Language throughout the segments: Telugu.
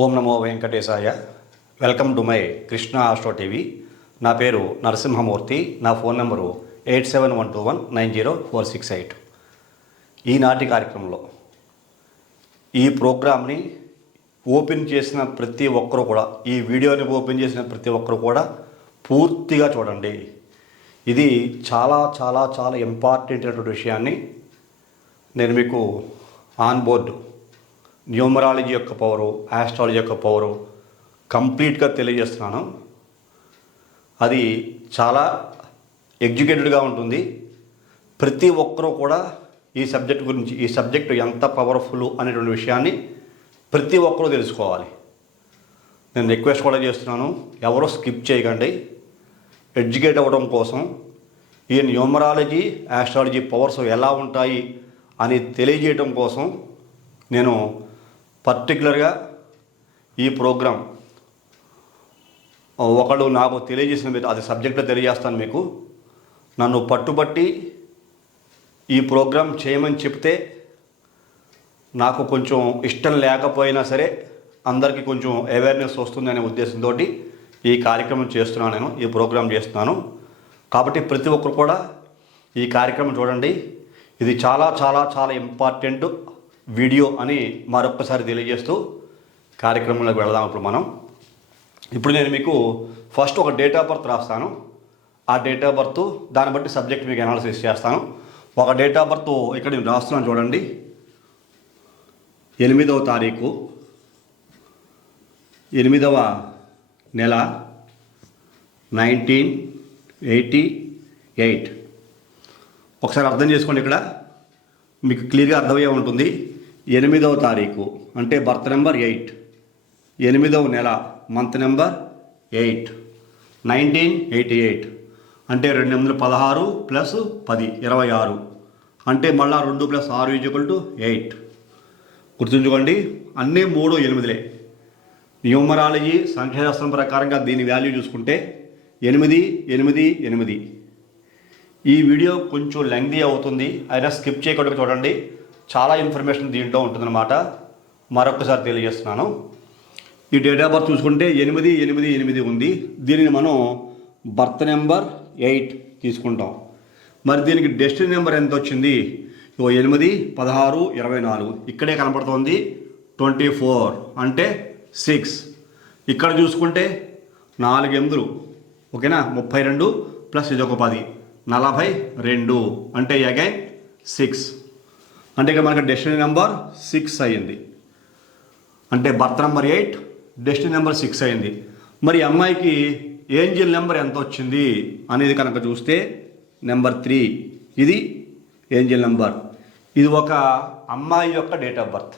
ఓం నమో వెంకటేశాయ. Welcome to my Krishna astro TV. నా పేరు నరసింహమూర్తి. నా ఫోన్ నెంబరు 8712190468. ఈనాటి కార్యక్రమంలో ఈ ప్రోగ్రామ్ని ఓపెన్ చేసిన ప్రతి ఒక్కరూ కూడా, ఈ వీడియోని ఓపెన్ చేసిన ప్రతి ఒక్కరూ కూడా పూర్తిగా చూడండి. ఇది చాలా చాలా చాలా ఇంపార్టెంట్ అయినటువంటి విషయాన్ని నేను మీకు ఆన్ బోర్డు న్యూమరాలజీ యొక్క పవరు, ఆస్ట్రాలజీ యొక్క పవరు కంప్లీట్గా తెలియజేస్తున్నాను. అది చాలా ఎడ్యుకేటెడ్గా ఉంటుంది. ప్రతి ఒక్కరూ కూడా ఈ సబ్జెక్ట్ గురించి, ఈ సబ్జెక్టు ఎంత పవర్ఫుల్ అనేటువంటి విషయాన్ని ప్రతి ఒక్కరూ తెలుసుకోవాలి. నేను రిక్వెస్ట్ కూడా చేస్తున్నాను, ఎవరో స్కిప్ చేయకండి. ఎడ్యుకేట్ అవ్వడం కోసం, ఈ న్యూమరాలజీ ఆస్ట్రాలజీ పవర్స్ ఎలా ఉంటాయి అని తెలియజేయడం కోసం నేను పర్టికులర్గా ఈ ప్రోగ్రాం ఒకడు నాకు తెలియజేసిన మీరు అది సబ్జెక్ట్లో తెలియజేస్తాను. మీకు నన్ను పట్టుబట్టి ఈ ప్రోగ్రాం చేయమని చెప్తే నాకు కొంచెం ఇష్టం లేకపోయినా సరే అందరికీ కొంచెం అవేర్నెస్ వస్తుంది అనే ఉద్దేశంతో ఈ కార్యక్రమం చేస్తున్నాను. నేను ఈ ప్రోగ్రాం చేస్తున్నాను కాబట్టి ప్రతి ఒక్కరు కూడా ఈ కార్యక్రమం చూడండి. ఇది చాలా చాలా చాలా ఇంపార్టెంట్ వీడియో అని మరొక్కసారి తెలియజేస్తూ కార్యక్రమంలోకి వెళదాం. ఇప్పుడు నేను మీకు ఫస్ట్ ఒక డేట్ ఆఫ్ బర్త్ రాస్తాను. ఆ డేట్ ఆఫ్ బర్త్ దాన్ని బట్టి సబ్జెక్ట్ మీకు అనాలిసిస్ చేస్తాను. ఒక డేట్ ఆఫ్ బర్త్ ఇక్కడ నేను రాస్తున్నాను చూడండి. 8వ తారీఖు 8వ నెల 1988. ఒకసారి అర్థం చేసుకోండి. ఇక్కడ మీకు క్లియర్గా అర్థమయ్యే ఉంటుంది. 8వ తారీఖు అంటే బర్త్ నెంబర్ 8, 8వ నెల మంత్ నెంబర్ 8, 1988 అంటే 216 ప్లస్ 10 26 అంటే మళ్ళీ 2 + 6 = 8. గుర్తుంచుకోండి, అన్నీ 3 8లే. న్యూమరాలజీ సంఖ్యాశాస్త్రం ప్రకారంగా దీని వాల్యూ చూసుకుంటే 8 8 8. ఈ వీడియో కొంచెం లెంగ్తీ అవుతుంది, అయినా స్కిప్ చేయకుండా చూడండి. చాలా ఇన్ఫర్మేషన్ దీంట్లో ఉంటుందన్నమాట. మరొకసారి తెలియజేస్తున్నాను. ఈ డేట్ ఆఫ్ బర్త్ చూసుకుంటే 8 8 8 ఉంది. దీనిని మనం బర్త్ నెంబర్ 8 తీసుకుంటాం. మరి దీనికి డెస్టినీ నెంబర్ ఎంత వచ్చింది? 8 16 24 ఇక్కడే కనపడుతోంది. 24 అంటే 6. ఇక్కడ చూసుకుంటే 4 8 ఓకేనా, 32 ప్లస్ ఇది ఒక 10 42 అంటే అగైన్ 6. అంటే ఇక మనకి డెస్టినీ నెంబర్ 6 అయ్యింది. అంటే బర్త్ నెంబర్ 8, డెస్టినీ నెంబర్ 6 అయింది. మరి అమ్మాయికి ఏంజిల్ నెంబర్ ఎంత వచ్చింది అనేది కనుక చూస్తే నెంబర్ 3. ఇది ఏంజిల్ నెంబర్. ఇది ఒక అమ్మాయి యొక్క డేట్ ఆఫ్ బర్త్.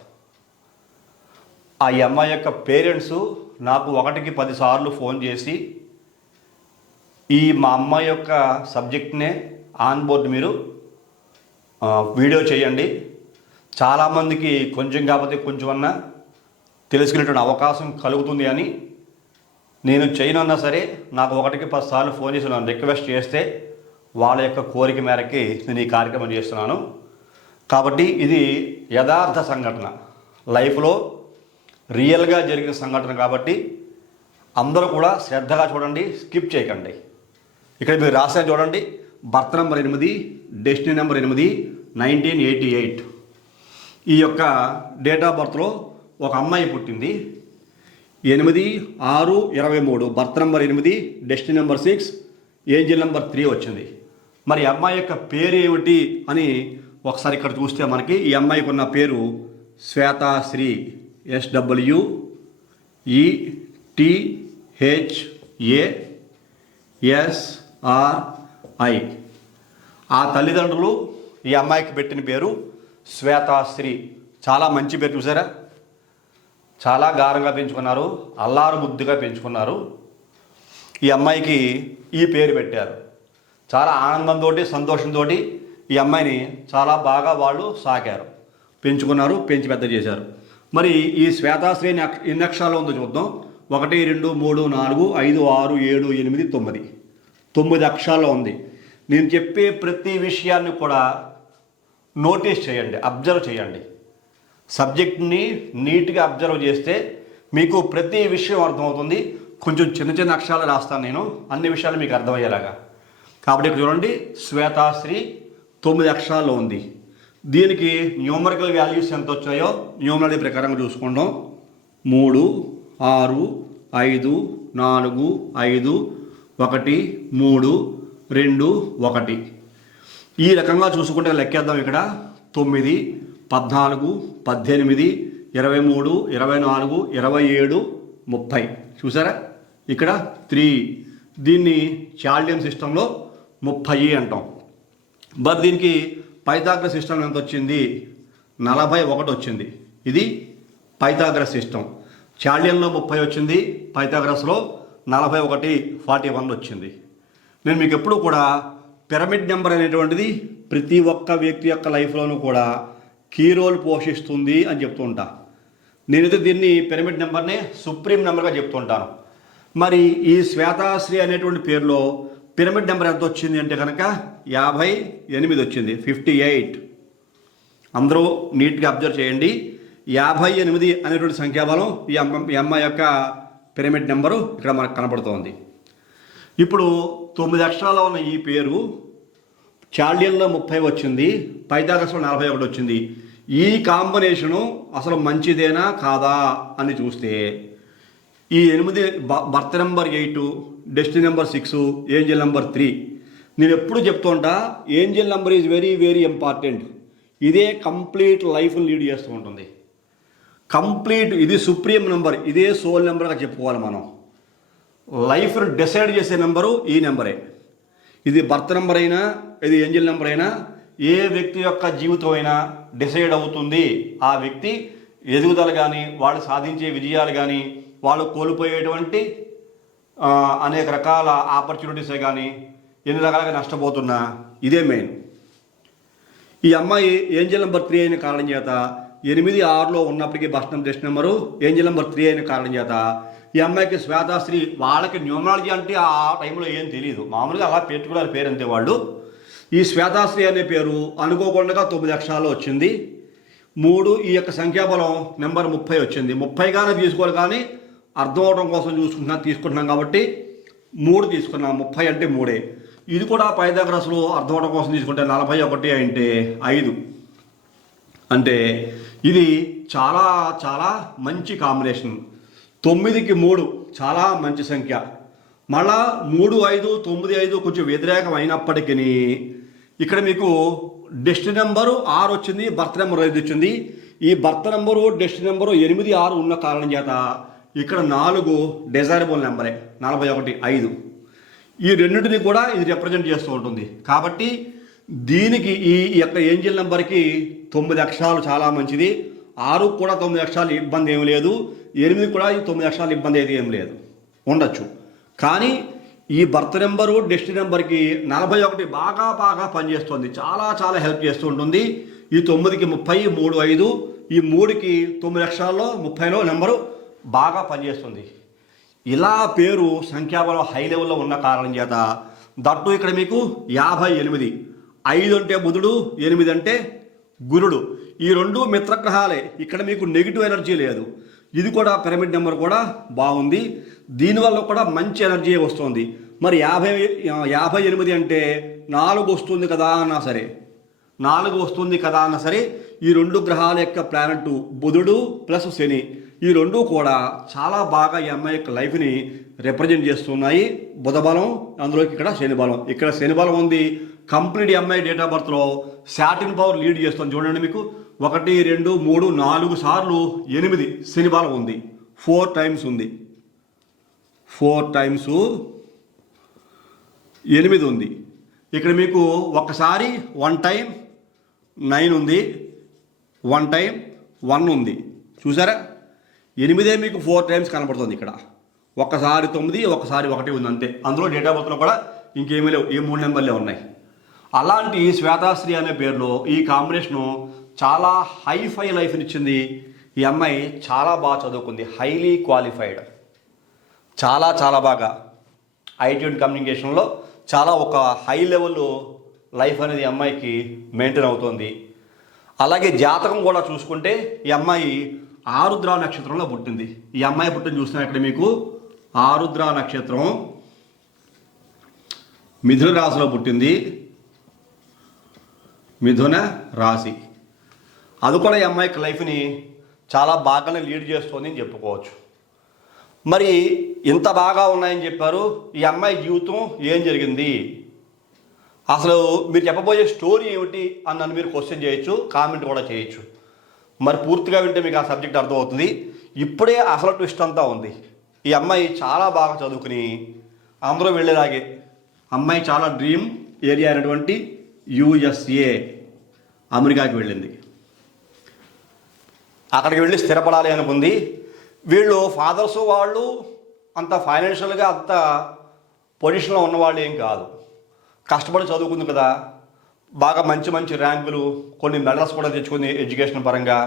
ఆ అమ్మాయి యొక్క పేరెంట్స్ నాకు 1కి 10 సార్లు ఫోన్ చేసి మా అమ్మాయి యొక్క సబ్జెక్ట్నే ఆన్ బోర్డు మీరు వీడియో చేయండి, చాలామందికి కొంచెం కాకపోతే కొంచెం అన్నా తెలుసుకునేటువంటి అవకాశం కలుగుతుంది అని నేను చేయనన్నా సరే నాకు 1కి 10 సార్లు ఫోన్ చేసి నన్ను రిక్వెస్ట్ చేస్తే వాళ్ళ యొక్క కోరిక మేరకి నేను ఈ కార్యక్రమం చేస్తున్నాను. కాబట్టి ఇది యథార్థ సంఘటన, లైఫ్లో రియల్గా జరిగిన సంఘటన. కాబట్టి అందరూ కూడా శ్రద్ధగా చూడండి, స్కిప్ చేయకండి. ఇక్కడ మీరు రాసిన చూడండి, బర్త్ నెంబర్ 8, డెస్టినీ నెంబర్ 8, 1988. ఈ యొక్క డేట్ ఆఫ్ బర్త్లో ఒక అమ్మాయి పుట్టింది. 8/6/23 birth number 8, destiny number 6, angel number 3 వచ్చింది. మరి అమ్మాయి యొక్క పేరు ఏమిటి అని ఒకసారి ఇక్కడ చూస్తే మనకి ఈ అమ్మాయికి ఉన్న పేరు శ్వేతాశ్రీ. SWETHASRI. ఆ తల్లిదండ్రులు ఈ అమ్మాయికి పెట్టిన పేరు శ్వేతాశ్రీ. చాలా మంచి పేరు, చూసారా? చాలా గారంగా పెంచుకున్నారు, అల్లారు ముద్దుగా పెంచుకున్నారు. ఈ అమ్మాయికి ఈ పేరు పెట్టారు. చాలా ఆనందంతో, సంతోషంతో ఈ అమ్మాయిని చాలా బాగా వాళ్ళు సాకారు, పెంచుకున్నారు, పెంచి పెద్ద చేశారు. మరి ఈ శ్వేతాశ్రీ ఎన్ని అక్షరాలు ఉందో చూద్దాం. 1 2 3 4 5 6 7 8 9 9 అక్షరాల్లో ఉంది. నేను చెప్పే ప్రతి విషయాన్ని కూడా నోటీస్ చేయండి, అబ్జర్వ్ చేయండి. సబ్జెక్ట్ని నీట్గా అబ్జర్వ్ చేస్తే మీకు ప్రతి విషయం అర్థమవుతుంది. కొంచెం చిన్న చిన్న అక్షరాలు రాస్తాను నేను, అన్ని విషయాలు మీకు అర్థమయ్యేలాగా. కాబట్టి ఇక్కడ చూడండి, శ్వేతాశ్రీ 9 అక్షరాల్లో ఉంది. దీనికి న్యూమరికల్ వాల్యూస్ ఎంత వచ్చాయో న్యూమరాలజీ ప్రకారంగా చూసుకుందాం. 3, 6, 5, 4, 5, 1, 3, 2, 1. ఈ రకంగా చూసుకుంటే లెక్కేద్దాం. ఇక్కడ 9, 14, 18, 23, 24, 27, 30. చూసారా? ఇక్కడ 3. దీన్ని చాల్డియన్ సిస్టంలో 30 అంటాం. మరి దీనికి పైథాగరస్ సిస్టమ్ ఎంత వచ్చింది? 41 వచ్చింది. ఇది పైథాగరస్ సిస్టమ్. చాల్డియన్లో 30 వచ్చింది, పైథాగరస్లో 41, 41 వచ్చింది. నేను మీకు ఎప్పుడు కూడా పిరమిడ్ నెంబర్ అనేటువంటిది ప్రతి ఒక్క వ్యక్తి యొక్క లైఫ్లోనూ కూడా కీ రోల్ పోషిస్తుంది అని చెప్తూ ఉంటా. నేనైతే దీన్ని పిరమిడ్ నెంబర్నే సుప్రీం నెంబర్గా చెప్తూ ఉంటాను. మరి ఈ శ్వేతాశ్రీ అనేటువంటి పేరులో పిరమిడ్ నెంబర్ ఎంత వచ్చింది అంటే కనుక 58 వచ్చింది, 58. అందరూ నీట్గా అబ్జర్వ్ చేయండి. 58 అనేటువంటి సంఖ్యాబలం ఈ అమ్మాయి యొక్క పిరమిడ్ నెంబరు ఇక్కడ మనకు కనపడుతోంది. ఇప్పుడు 9 అక్షరాల్లో ఉన్న ఈ పేరు చాల్డియన్లో 30 వచ్చింది, పైథాగరస్లో 41 వచ్చింది. ఈ కాంబినేషను అసలు మంచిదేనా కాదా అని చూస్తే ఈ 8 birth number 8, destiny number 6, Angel number 3. నేను ఎప్పుడు చెప్తూ ఉంటా, Angel number is very very important. ఇదే కంప్లీట్ లైఫ్ని లీడ్ చేస్తూ ఉంటుంది. కంప్లీట్ ఇది సుప్రీం నెంబర్, ఇదే సోల్ నెంబర్గా చెప్పుకోవాలి మనం. లైఫ్ని డిసైడ్ చేసే నెంబరు ఈ నెంబరే. ఇది బర్త్ నెంబర్ అయినా, ఇది ఏంజల్ నెంబర్ అయినా, ఏ వ్యక్తి యొక్క జీవితం అయినా డిసైడ్ అవుతుంది. ఆ వ్యక్తి ఎదుగుదల కానీ, వాళ్ళు సాధించే విజయాలు కానీ, వాళ్ళు కోల్పోయేటువంటి అనేక రకాల ఆపర్చునిటీసే కానీ, ఎన్ని రకాలుగా నష్టపోతున్నా ఇదే మెయిన్. ఈ అమ్మాయి ఏంజల్ నెంబర్ 3 అయిన కారణం చేత 8, 6లో ఉన్నప్పటికీ డెస్టినీ నెంబరు ఏంజల్ నెంబర్ 3 అయిన కారణం చేత ఈ అమ్మాయికి శ్వేతాశ్రీ, వాళ్ళకి న్యూమరాలజీ అంటే ఆ టైంలో ఏం తెలియదు, మామూలుగా అలా పెట్టుకున్నారు పేరు అంతే వాళ్ళు. ఈ శ్వేతాశ్రీ అనే పేరు అనుకోకుండా 9 అక్షరాలు వచ్చింది. 3 ఈ యొక్క సంఖ్యాబలం నెంబర్ 30 వచ్చింది. 30గానే తీసుకోవాలి, కానీ అర్థం అవడం కోసం తీసుకుంటున్నాం కాబట్టి 3 తీసుకున్నాం. 30 అంటే 3. ఇది కూడా పైథాగరస్లో అర్థం అవడం కోసం తీసుకుంటే 41 అంటే 5. అంటే ఇది చాలా చాలా మంచి కాంబినేషన్. 9కి 3 చాలా మంచి సంఖ్య. మళ్ళా 3, 5, 9, 5 కొంచెం వ్యతిరేకం అయినప్పటికీ ఇక్కడ మీకు డెస్టినీ నెంబరు 6 వచ్చింది, బర్త్ నెంబర్ 5 వచ్చింది. ఈ బర్త్ నెంబరు డెస్టినీ నెంబరు 8, 6 ఉన్న కారణం చేత ఇక్కడ 4 డిజైరబుల్ నెంబరే, 41, 5. ఈ రెండింటిని కూడా ఇది రిప్రజెంట్ చేస్తూ ఉంటుంది. కాబట్టి దీనికి ఈ యొక్క ఏంజల్ నెంబర్కి 9 అక్షరాలు చాలా మంచిది. 6 కూడా 9 అక్షరాలు ఇబ్బంది ఏమి లేదు. 8 కూడా ఈ 9 అక్షరాలు ఇబ్బంది అయితే ఏం లేదు, ఉండొచ్చు. కానీ ఈ బర్త్ నెంబరు డెస్టినీ నెంబర్కి 41 బాగా బాగా పనిచేస్తుంది, చాలా చాలా హెల్ప్ చేస్తూ ఉంటుంది. ఈ 9కి 30, 3, 5. ఈ 3కి 9 అక్షరాల్లో 30లో నెంబరు బాగా పనిచేస్తుంది. ఇలా పేరు సంఖ్యాబలం హై లెవెల్లో ఉన్న కారణం చేత దట్టు ఇక్కడ మీకు 58. 5 అంటే బుధుడు, 8 అంటే గురుడు. ఈ 2 మిత్రగ్రహాలే. ఇక్కడ మీకు నెగిటివ్ ఎనర్జీ లేదు. ఇది కూడా పిరమిడ్ నెంబర్ కూడా బాగుంది. దీనివల్ల కూడా మంచి ఎనర్జీ వస్తుంది. మరి 58 అంటే 4 వస్తుంది కదా అన్నా సరే, 4 వస్తుంది కదా అన్నా సరే, ఈ 2 గ్రహాల యొక్క ప్లానెట్ బుధుడు ప్లస్ శని, ఈ 2 కూడా చాలా బాగా ఈ అమ్మాయి యొక్క లైఫ్ని రిప్రజెంట్ చేస్తున్నాయి. బుధ బలం, అందులోకి ఇక్కడ శని బలం. ఇక్కడ శని బలం ఉంది. కంప్లీట్ ఈ అమ్మాయి డేట్ ఆఫ్ బర్త్లో శాటిన్ పవర్ లీడ్ చేస్తుంది. చూడండి, మీకు 1, 2, 3, 4 సార్లు 8 శని బలం ఉంది. 4 టైమ్స్ ఉంది. 4 టైమ్స్ 8 ఉంది. ఇక్కడ మీకు ఒక్కసారి 1 టైం 9 ఉంది, 1 టైం 1 ఉంది. చూసారా? 8 మీకు 4 టైమ్స్ కనబడుతుంది. ఇక్కడ ఒక్కసారి 9, ఒక్కసారి 1 ఉంది అంతే. అందులో డేట్ ఆఫ్ బర్త్లో కూడా ఇంకేమీ లేవు, ఈ 3 నెంబర్లే ఉన్నాయి. అలాంటి శ్వేతాశ్రీ అనే పేరులో ఈ కాంబినేషను చాలా హైఫై లైఫ్నిచ్చింది. ఈ అమ్మాయి చాలా బాగా చదువుకుంది, హైలీ క్వాలిఫైడ్, చాలా చాలా బాగా ఐటీ అండ్ కమ్యూనికేషన్లో చాలా ఒక హై లెవెల్ లైఫ్ అనేది అమ్మాయికి మెయింటైన్ అవుతుంది. అలాగే జాతకం కూడా చూసుకుంటే ఈ అమ్మాయి ఆరుద్ర నక్షత్రంలో పుట్టింది. ఈ అమ్మాయి పుట్టిన చూసినా ఇక్కడ మీకు ఆరుద్ర నక్షత్రం మిథున రాశిలో పుట్టింది. మిథున రాశి. అది కూడా ఈ అమ్మాయికి లైఫ్ని చాలా బాగానే లీడ్ చేస్తుంది అని చెప్పుకోవచ్చు. మరి ఇంత బాగా ఉన్నాయని చెప్పారు, ఈ అమ్మాయి జీవితం ఏం జరిగింది, అసలు మీరు చెప్పబోయే స్టోరీ ఏమిటి అని నన్ను మీరు క్వశ్చన్ చేయొచ్చు, కామెంట్ కూడా చేయొచ్చు. మరి పూర్తిగా వింటే మీకు ఆ సబ్జెక్ట్ అర్థమవుతుంది. ఇప్పుడే అసలు ట్విస్ట్ అంతా ఉంది. ఈ అమ్మాయి చాలా బాగా చదువుకుని అందరూ వెళ్ళేలాగే అమ్మాయి చాలా డ్రీమ్ ఏరియా అయినటువంటి USA అమెరికాకి వెళ్ళింది. అక్కడికి వెళ్ళి స్థిరపడాలి అనుకుంది. వీళ్ళు ఫాదర్స్ వాళ్ళు అంత ఫైనాన్షియల్గా అంత పొజిషన్లో ఉన్నవాళ్ళు ఏం కాదు. కష్టపడి చదువుకుంది కదా, బాగా మంచి మంచి ర్యాంకులు, కొన్ని మెడల్స్ కూడా తెచ్చుకుంది ఎడ్యుకేషన్ పరంగా.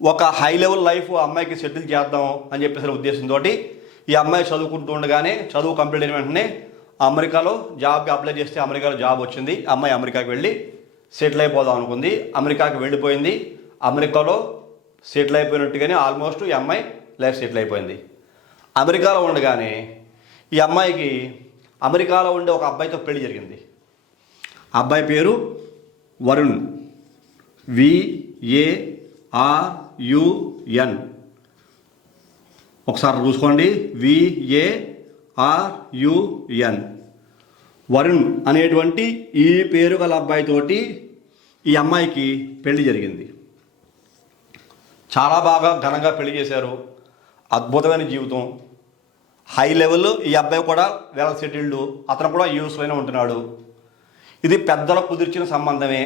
ఒక హై లెవెల్ లైఫ్ అమ్మాయికి సెటిల్ చేద్దాం అని చెప్పేసి ఉద్దేశంతో ఈ అమ్మాయి చదువుకుంటూ ఉండగానే చదువు కంప్లీట్ అయిన వెంటనే అమెరికాలో జాబ్కి అప్లై చేస్తే అమెరికాలో జాబ్ వచ్చింది. అమ్మాయి అమెరికాకి వెళ్ళి సెటిల్ అయిపోదాం అనుకుంది. అమెరికాకి వెళ్ళిపోయింది. అమెరికాలో సెటిల్ అయిపోయినట్టుగానే ఆల్మోస్ట్ ఈ అమ్మాయి లైఫ్ సెటిల్ అయిపోయింది. అమెరికాలో ఉండగానే ఈ అమ్మాయికి అమెరికాలో ఉండే ఒక అబ్బాయితో పెళ్లి జరిగింది. అబ్బాయి పేరు వరుణ్, VARUN. ఒకసారి చూసుకోండి, VARUN. వరుణ్ అనేటువంటి ఈ పేరు గల అబ్బాయితోటి ఈ అమ్మాయికి పెళ్లి జరిగింది. చాలా బాగా ఘనంగా పెళ్లి చేశారు. అద్భుతమైన జీవితం, హై లెవెల్. ఈ అబ్బాయి కూడా వెల్ సెటిల్డ్, అతను కూడా యూఎస్లోనే ఉంటున్నాడు. ఇది పెద్దలు కుదిర్చిన సంబంధమే.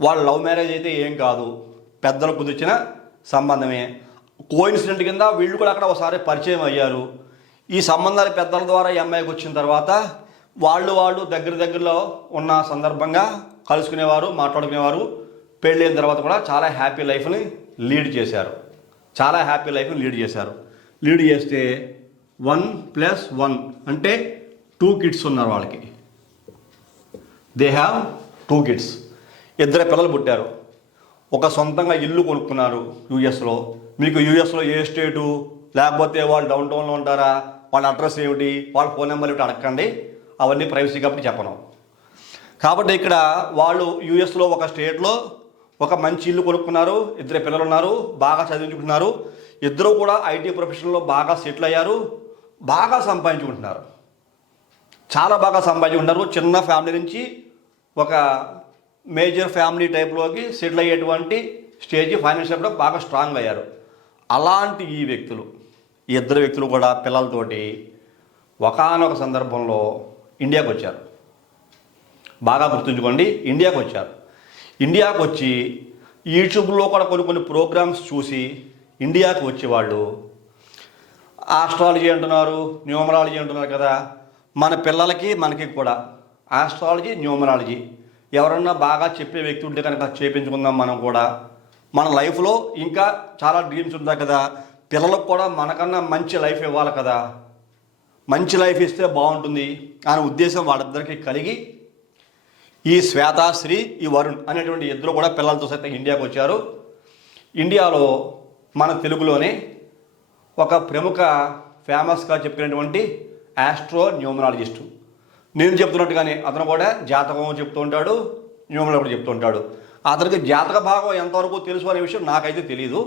వాళ్ళ లవ్ మ్యారేజ్ అయితే ఏం కాదు, పెద్దలు కుదిర్చిన సంబంధమే. కోఇన్సిడెంట్ కింద వీళ్ళు కూడా అక్కడ ఒకసారి పరిచయం అయ్యారు. ఈ సంబంధాలు పెద్దల ద్వారా ఈ అమ్మాయికి వచ్చిన తర్వాత వాళ్ళు దగ్గరలో ఉన్న సందర్భంగా కలుసుకునేవారు, మాట్లాడుకునేవారు. పెళ్ళైన తర్వాత కూడా చాలా హ్యాపీ లైఫ్ని లీడ్ చేశారు. లీడ్ చేస్తే 1+1 అంటే 2 కిడ్స్ ఉన్నారు వాళ్ళకి. They have 2 kids. 2 పిల్లలు పుట్టారు. ఒక సొంతంగా ఇల్లు కొనుక్కున్నారు యూఎస్లో. మీకు యూఎస్లో ఏ స్టేటు, లేకపోతే వాళ్ళు డౌన్ టౌన్లో ఉంటారా, వాళ్ళ అడ్రస్ ఏమిటి, వాళ్ళ ఫోన్ నెంబర్ ఏమిటి అడగండి, అవన్నీ ప్రైవసీ కాబట్టి చెప్పను. కాబట్టి ఇక్కడ వాళ్ళు యూఎస్లో ఒక స్టేట్లో ఒక మంచి ఇల్లు కొనుక్కున్నారు. 2 పిల్లలు ఉన్నారు, బాగా చదివించుకుంటున్నారు. 2 కూడా IT ప్రొఫెషన్లో బాగా సెటిల్ అయ్యారు, బాగా సంపాదించుకుంటున్నారు, చాలా బాగా సంపాదించుకుంటారు. చిన్న ఫ్యామిలీ నుంచి ఒక మేజర్ ఫ్యామిలీ టైప్లోకి సెటిల్ అయ్యేటువంటి స్టేజ్, ఫైనాన్షియల్ కూడా బాగా స్ట్రాంగ్ అయ్యారు. అలాంటి ఈ 2 వ్యక్తులు కూడా పిల్లలతోటి ఒకానొక సందర్భంలో ఇండియాకు వచ్చారు. బాగా గుర్తుంచుకోండి, ఇండియాకు వచ్చి యూట్యూబ్లో కూడా కొన్ని ప్రోగ్రామ్స్ చూసి ఇండియాకు వచ్చేవాళ్ళు ఆస్ట్రాలజీ అంటున్నారు, న్యూమరాలజీ అంటున్నారు కదా. మన పిల్లలకి మనకి కూడా ఆస్ట్రాలజీ, న్యూమరాలజీ ఎవరన్నా బాగా చెప్పే వ్యక్తి ఉంటే కనుక చేయించుకుందాం. మనం కూడా మన లైఫ్లో ఇంకా చాలా డ్రీమ్స్ ఉంటాయి కదా, పిల్లలకు కూడా మనకన్నా మంచి లైఫ్ ఇవ్వాలి కదా, మంచి లైఫ్ ఇస్తే బాగుంటుంది అనే ఉద్దేశం వాళ్ళిద్దరికీ కలిగి ఈ శ్వేతాశ్రీ, ఈ వరుణ్ అనేటువంటి 2 కూడా పిల్లలతో సైతం ఇండియాకు వచ్చారు. ఇండియాలో మన తెలుగులోనే ఒక ప్రముఖ ఫేమస్గా చెప్పినటువంటి ఆస్ట్రో న్యూమరాలజిస్టు, నేను చెప్తున్నట్టుగానే అతను కూడా జాతకం చెప్తూ ఉంటాడు, న్యూమరాలజీ కూడా చెప్తూ ఉంటాడు. అతనికి జాతక భాగం ఎంతవరకు తెలుసు అనే విషయం నాకైతే తెలియదు.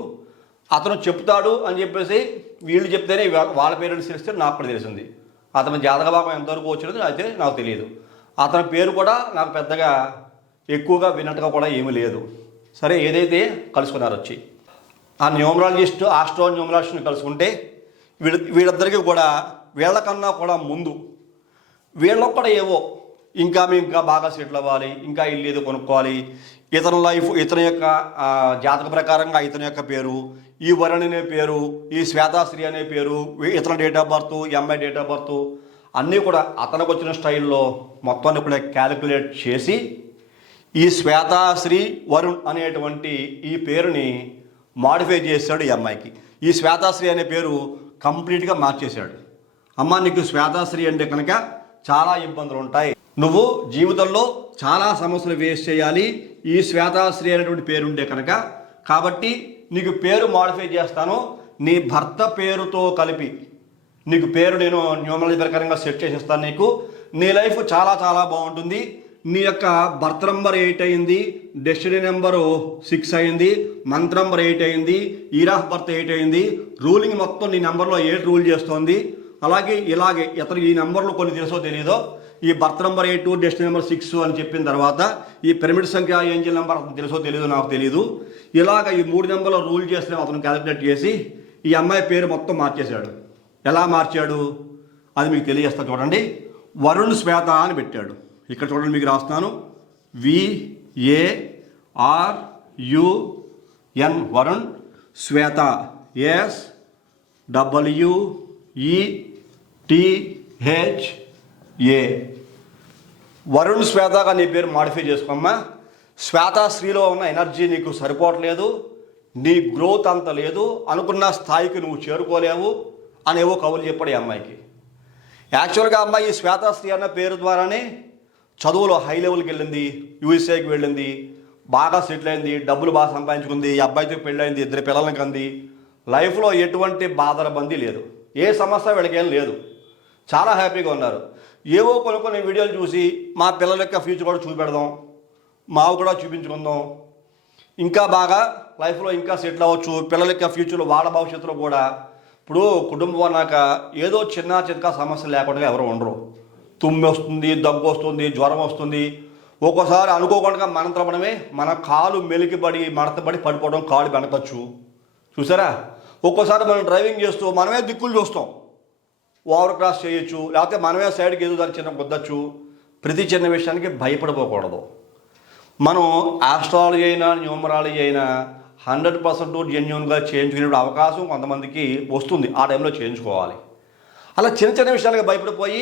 అతను చెప్తాడు అని చెప్పేసి వీళ్ళు చెప్తేనే వాళ్ళ పేరెంట్స్ తెలిస్తే నాకు కూడా తెలిసింది. అతని జాతక భాగం ఎంతవరకు వచ్చినది అయితే నాకు తెలియదు. అతని పేరు కూడా నాకు పెద్దగా ఎక్కువగా విన్నట్టుగా కూడా ఏమీ లేదు. సరే, ఏదైతే కలుసుకున్నారు వచ్చి ఆ న్యూమరాలజిస్ట్, ఆస్ట్రో న్యూమరాలజిస్ట్ని కలుసుకుంటే వీళ్ళిద్దరికీ కూడా వీళ్ళకన్నా కూడా ముందు వీళ్ళకు కూడా ఏవో ఇంకా మేము ఇంకా బాగా సెటిల్ అవ్వాలి, ఇంకా ఇల్లు ఏదో కొనుక్కోవాలి, ఇతని లైఫ్, ఇతని యొక్క జాతక ప్రకారంగా ఇతని యొక్క పేరు, ఈ వరుణ్ అనే పేరు, ఈ శ్వేతాశ్రీ అనే పేరు, ఇతని డేట్ ఆఫ్ బర్త్, ఈ అమ్మాయి డేట్ ఆఫ్ బర్త్ అన్నీ కూడా అతనికి వచ్చిన స్టైల్లో మొత్తాన్ని కూడా క్యాలిక్యులేట్ చేసి ఈ శ్వేతాశ్రీ వరుణ్ అనేటువంటి ఈ పేరుని మాడిఫై చేశాడు ఈ అమ్మాయికి. ఈ శ్వేతాశ్రీ అనే పేరు కంప్లీట్గా మార్చేశాడు. అమ్మ, నీకు శ్వేతాశ్రీ అంటే కనుక చాలా ఇబ్బందులు ఉంటాయి, నువ్వు జీవితంలో చాలా సమస్యలు ఫేస్ చేయాలి ఈ శ్వేతాశ్రీ అనేటువంటి పేరుంటే కనుక. కాబట్టి నీకు పేరు మాడిఫై చేస్తాను, నీ భర్త పేరుతో కలిపి నీకు పేరు నేను న్యూమరాలజీ ప్రకారంగా సెట్ చేసి ఇస్తాను. నీకు నీ లైఫ్ చాలా చాలా బాగుంటుంది. నీ యొక్క బర్త్ నెంబర్ 8 అయింది, డెస్టినీ నెంబరు 6 అయింది, మంత్ నెంబర్ 8 అయింది, ఇయర్ ఆఫ్ బర్త్ 8 అయింది, రూలింగ్ మొత్తం నీ నెంబర్లో 8 రూల్ చేస్తోంది. అలాగే ఇలాగే ఇతను ఈ నెంబర్లు కొన్ని తెలుసో తెలీదో ఈ బర్త్ నెంబర్ 8 డెస్టినీ నెంబర్ 6 అని చెప్పిన తర్వాత ఈ పిరమిడ్ సంఖ్య ఏంజిల్ నెంబర్ అతను తెలుసో తెలీదో నాకు తెలీదు. ఇలాగ ఈ 3 నెంబర్లో రూల్ చేస్తే అతను క్యాలిక్యులేట్ చేసి ఈ అమ్మాయి పేరు మొత్తం మార్చేశాడు. ఎలా మార్చాడు అది మీకు తెలియజేస్తా చూడండి. వరుణ్ శ్వేత అని పెట్టాడు. ఇక్కడ చూడండి మీకు రాస్తున్నాను, VARUN వరుణ్, శ్వేత SWETA. వరుణ్ శ్వేతగా నీ పేరు మాడిఫై చేసుకోమ్మా. శ్వేత స్త్రీలో ఉన్న ఎనర్జీ నీకు సరిపోవట్లేదు, నీ గ్రోత్ అంత లేదు, అనుకున్న స్థాయికి నువ్వు చేరుకోలేవు అనేవో కవులు చెప్పాడు ఈ అమ్మాయికి. యాక్చువల్గా అమ్మాయి ఈ శ్వేతాశ్రీ అన్న పేరు ద్వారానే చదువులో హై లెవెల్కి వెళ్ళింది, యూఎస్ఏకి వెళ్ళింది, బాగా సెటిల్ అయింది, డబ్బులు బాగా సంపాదించుకుంది, ఈ అబ్బాయితో పెళ్ళయింది, 2 పిల్లల్ని కంది. లైఫ్లో ఎటువంటి బాధల బందీ లేదు, ఏ సమస్య వీళ్ళకేం లేదు, చాలా హ్యాపీగా ఉన్నారు. ఏవో కొన్ని వీడియోలు చూసి మా పిల్లల యొక్క ఫ్యూచర్ కూడా చూపెడదాం, మావు కూడా చూపించుకుందాం, ఇంకా బాగా లైఫ్లో ఇంకా సెటిల్ అవ్వచ్చు, పిల్లల యొక్క ఫ్యూచర్లో వాళ్ళ భవిష్యత్తులో కూడా. ఇప్పుడు కుటుంబం అన్నాక ఏదో చిన్న చితక సమస్య లేకుండా ఎవరు ఉండరు. తుమ్మి వస్తుంది, దగ్గు వస్తుంది, జ్వరం వస్తుంది, ఒక్కోసారి అనుకోకుండా మనం త్రమడమే మన కాలు మెలికిపడి మడతపడి పడిపోవడం, కాలు వెనకచ్చు చూసారా. ఒక్కోసారి మనం డ్రైవింగ్ చేస్తూ మనమే దిక్కులు చూస్తాం, ఓవర్ క్రాస్ చేయొచ్చు, లేకపోతే మనమే సైడ్కి ఏదో దాన్ని చిన్న గుద్దచ్చు. ప్రతి చిన్న విషయానికి భయపడిపోకూడదు. మనం ఆస్ట్రాలజీ అయినా న్యూమరాలజీ అయినా 100% జెన్యూన్గా చేయించుకునే అవకాశం కొంతమందికి వస్తుంది, ఆ టైంలో చేయించుకోవాలి. అలా చిన్న చిన్న విషయాలుగా భయపడిపోయి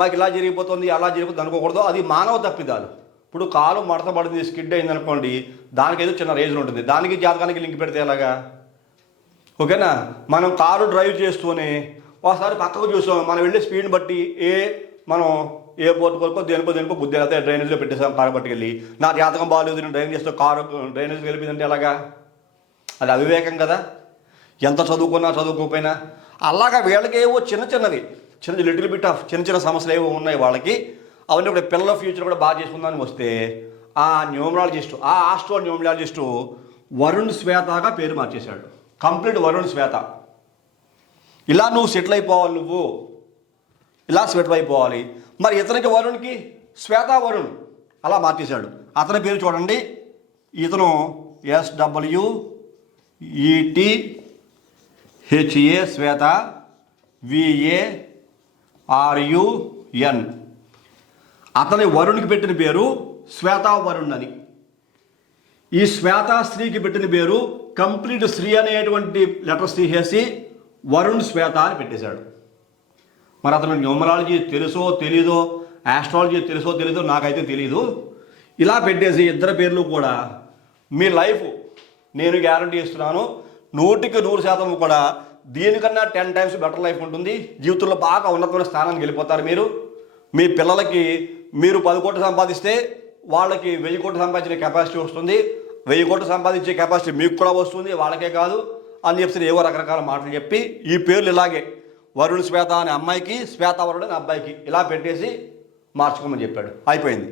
మాకు ఇలా జరిగిపోతుంది అలా జరిగిపోతుంది అనుకోకూడదు, అది మానవ తప్పిదాలు. ఇప్పుడు కాలు మడతపడింది, స్కిడ్ అయింది అనుకోండి, దానికి ఏదో చిన్న రీజన్ ఉంటుంది, దానికి జాతకానికి లింక్ పెడితే ఎలాగా? ఓకేనా. మనం కారు డ్రైవ్ చేస్తూనే ఒకసారి పక్కకు చూస్తాం, మనం వెళ్ళే స్పీడ్ని బట్టి మనం ఏ పోర్టు కొరకు దేనికో బుద్ధి అయితే డ్రైనేజ్లో పెట్టేసాం కారు పట్టుకెళ్ళి. నా జాతకం బాగాలేదు, నేను డ్రైవ్ చేస్తే కారు డ్రైనేజ్ వెళ్ళిపోయిందంటే ఎలాగా? అది అవివేకం కదా. ఎంత చదువుకున్నా చదువుకోకపోయినా అలాగా వీళ్ళకేవో చిన్న లిటిల్ బిట్ ఆఫ్ చిన్న సమస్యలు ఏవో ఉన్నాయి వాళ్ళకి. అవన్నీ కూడా పిల్లల ఫ్యూచర్ కూడా బాగా చేసుకుందామని వస్తే ఆ ఆస్ట్రో న్యూమరాలజిస్టు వరుణ్ శ్వేతగా పేరు మార్చేశాడు. కంప్లీట్ వరుణ్ శ్వేత. ఇలా నువ్వు సెటిల్ అయిపోవాలి, నువ్వు ఇలా సెటిల్ అయిపోవాలి. మరి ఇతనికి వరుణ్కి శ్వేత వరుణ్ అలా మార్చేశాడు. అతని పేరు చూడండి, ఇతను SWETHA శ్వేత VARUN. అతని వరుణ్కి పెట్టిన పేరు శ్వేతా వరుణ్ అని. ఈ శ్వేతా స్త్రీకి పెట్టిన పేరు కంప్లీట్ స్త్రీ అనేటువంటి లెటర్స్ తీసేసి వరుణ్ శ్వేత అని పెట్టేశాడు. మరి అతను న్యూమరాలజీ తెలుసో తెలీదో, ఆస్ట్రాలజీ తెలుసో తెలీదో నాకైతే తెలీదు. ఇలా పెట్టేసి ఇద్దరు పేర్లు కూడా మీ లైఫ్ నేను గ్యారంటీ ఇస్తున్నాను 100% కూడా దీనికన్నా 10 times బెటర్ లైఫ్ ఉంటుంది. జీవితంలో బాగా ఉన్నతమైన స్థానానికి వెళ్ళిపోతారు మీరు. మీ పిల్లలకి మీరు 10 కోట్లు సంపాదిస్తే వాళ్ళకి 1000 కోట్లు సంపాదించిన కెపాసిటీ వస్తుంది, 1000 కోట్లు సంపాదించే కెపాసిటీ మీకు కూడా వస్తుంది, వాళ్ళకే కాదు అని చెప్తే ఏవో రకరకాల మాటలు చెప్పి ఈ పేర్లు ఇలాగే వరుణ్ శ్వేత అనే అమ్మాయికి, శ్వేత వరుణ్ అనే అబ్బాయికి ఇలా పెట్టేసి మార్చుకోమని చెప్పాడు. అయిపోయింది.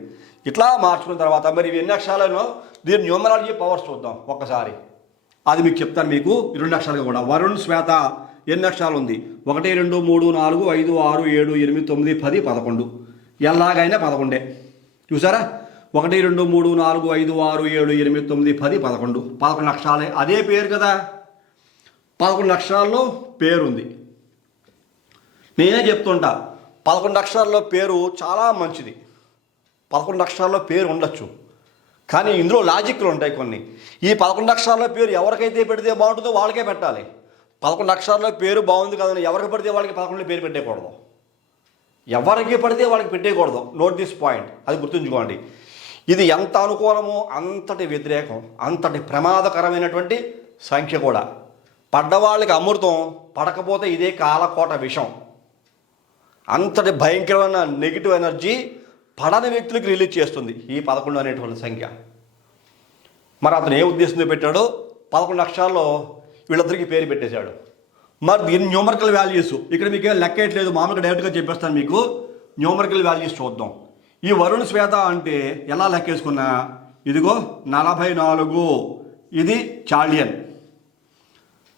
ఇట్లా మార్చుకున్న తర్వాత మరి ఇవి ఎన్ని అక్షరాలను దీని న్యూమరాలజీ పవర్స్ చూద్దాం ఒక్కసారి. అది మీకు చెప్తాను. మీకు 2 అక్షరాలుగా కూడా వరుణ్ శ్వేత ఎన్ని అక్షరాలు ఉంది? 1 2 3 4 5 6 7 8 9 10 11. ఎలాగైనా 11. చూసారా? 1 2 3 4 5 6 7 8 9 10 11. 11 అక్షరాలే. అదే పేరు కదా, 11 అక్షరాల్లో పేరుంది. నేనే చెప్తుంటా 11 అక్షరాల్లో పేరు చాలా మంచిది. 11 అక్షరాల్లో పేరు ఉండొచ్చు, కానీ ఇందులో లాజిక్లు ఉంటాయి కొన్ని. ఈ 11 అక్షరాల పేరు ఎవరికైతే పెడితే బాగుంటుందో వాళ్ళకే పెట్టాలి. 11 అక్షరాల పేరు బాగుంది కదని ఎవరికి పడితే వాళ్ళకి 11 పేరు పెట్టేయకూడదు, ఎవరికి పడితే వాళ్ళకి పెట్టేయకూడదు. నోట్ దిస్ పాయింట్, అది గుర్తుంచుకోండి. ఇది ఎంత అనుకూలమో అంతటి వ్యతిరేకం, అంతటి ప్రమాదకరమైనటువంటి సంఖ్య కూడా. పడ్డవాళ్ళకి అమృతం, పడకపోతే ఇదే కాలకోట విషం. అంతటి భయంకరమైన నెగిటివ్ ఎనర్జీ పడని వ్యక్తులకు రిలీజ్ చేస్తుంది ఈ 11 అనేటువంటి సంఖ్య. మరి అతను ఏ ఉద్దేశంతో పెట్టాడో 11 అక్షరాల్లో వీళ్ళిద్దరికి పేరు పెట్టేశాడు. మరి దీని న్యూమరికల్ వాల్యూస్ ఇక్కడ మీకు లెక్క వేయట్లేదు, మామూలుగా డైరెక్ట్గా చెప్పేస్తాను మీకు. న్యూమరికల్ వాల్యూస్ చూద్దాం. ఈ వరుణ్ శ్వేత అంటే ఎలా లెక్కేసుకున్నా, ఇదిగో 44, ఇది చార్లియన్.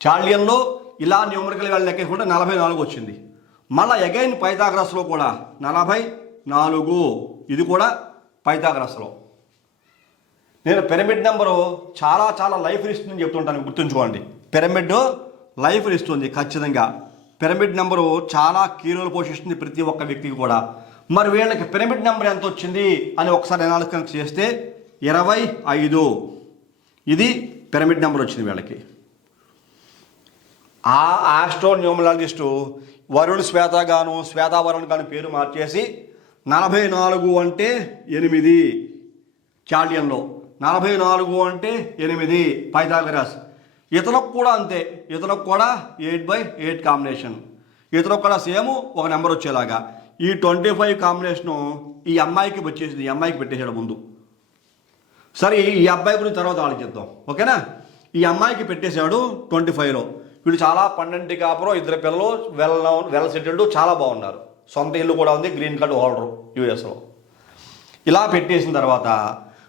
చార్లియన్లో ఇలా న్యూమరికల్ వాల్యూ లెక్కేసుకుంటే 44 వచ్చింది. మళ్ళీ అగైన్ పైథాగరస్లో కూడా 44, ఇది కూడా పైథాగరస్లో. నేను పిరమిడ్ నెంబరు చాలా చాలా లైఫ్ ఇస్తుందని చెప్తుంటాను, గుర్తుంచుకోండి. పిరమిడ్ లైఫ్ ఇస్తుంది ఖచ్చితంగా. పిరమిడ్ నెంబరు చాలా కీ రోల్ పోషిస్తుంది ప్రతి ఒక్క వ్యక్తికి కూడా. మరి వీళ్ళకి పిరమిడ్ నెంబర్ ఎంత వచ్చింది అని ఒకసారి అనాలిసిస్ చేస్తే 25, ఇది పిరమిడ్ నెంబర్ వచ్చింది వీళ్ళకి. ఆ ఆస్ట్రో న్యూమరాలజిస్టు వరుణ్ శ్వేత గాను శ్వేతా వరుణ్ గాను పేరు మార్చేసి 44 అంటే 8 చార్లియన్లో, 44 అంటే 8 పైథాగరస్. ఇతనికి కూడా అంతే, ఇతనికి కూడా 8/8 కాంబినేషన్. ఇతనికి కూడా సేమ్ ఒక నెంబర్ వచ్చేలాగా ఈ 25 కాంబినేషను ఈ అమ్మాయికి వచ్చేసింది. ఈ అమ్మాయికి పెట్టేసాడు ముందు. సరే, ఈ అబ్బాయి గురించి తర్వాత ఆలోచిద్దాం, ఓకేనా. ఈ అమ్మాయికి పెట్టేశాడు 25లో. వీళ్ళు చాలా పండంటి కాపురం, 2 పిల్లలు, వెల్ సెటిల్డ్, చాలా బాగున్నారు. సొంత ఇల్లు కూడా ఉంది, గ్రీన్ కార్డు హోల్డరు యూఎస్లో. ఇలా పెట్టేసిన తర్వాత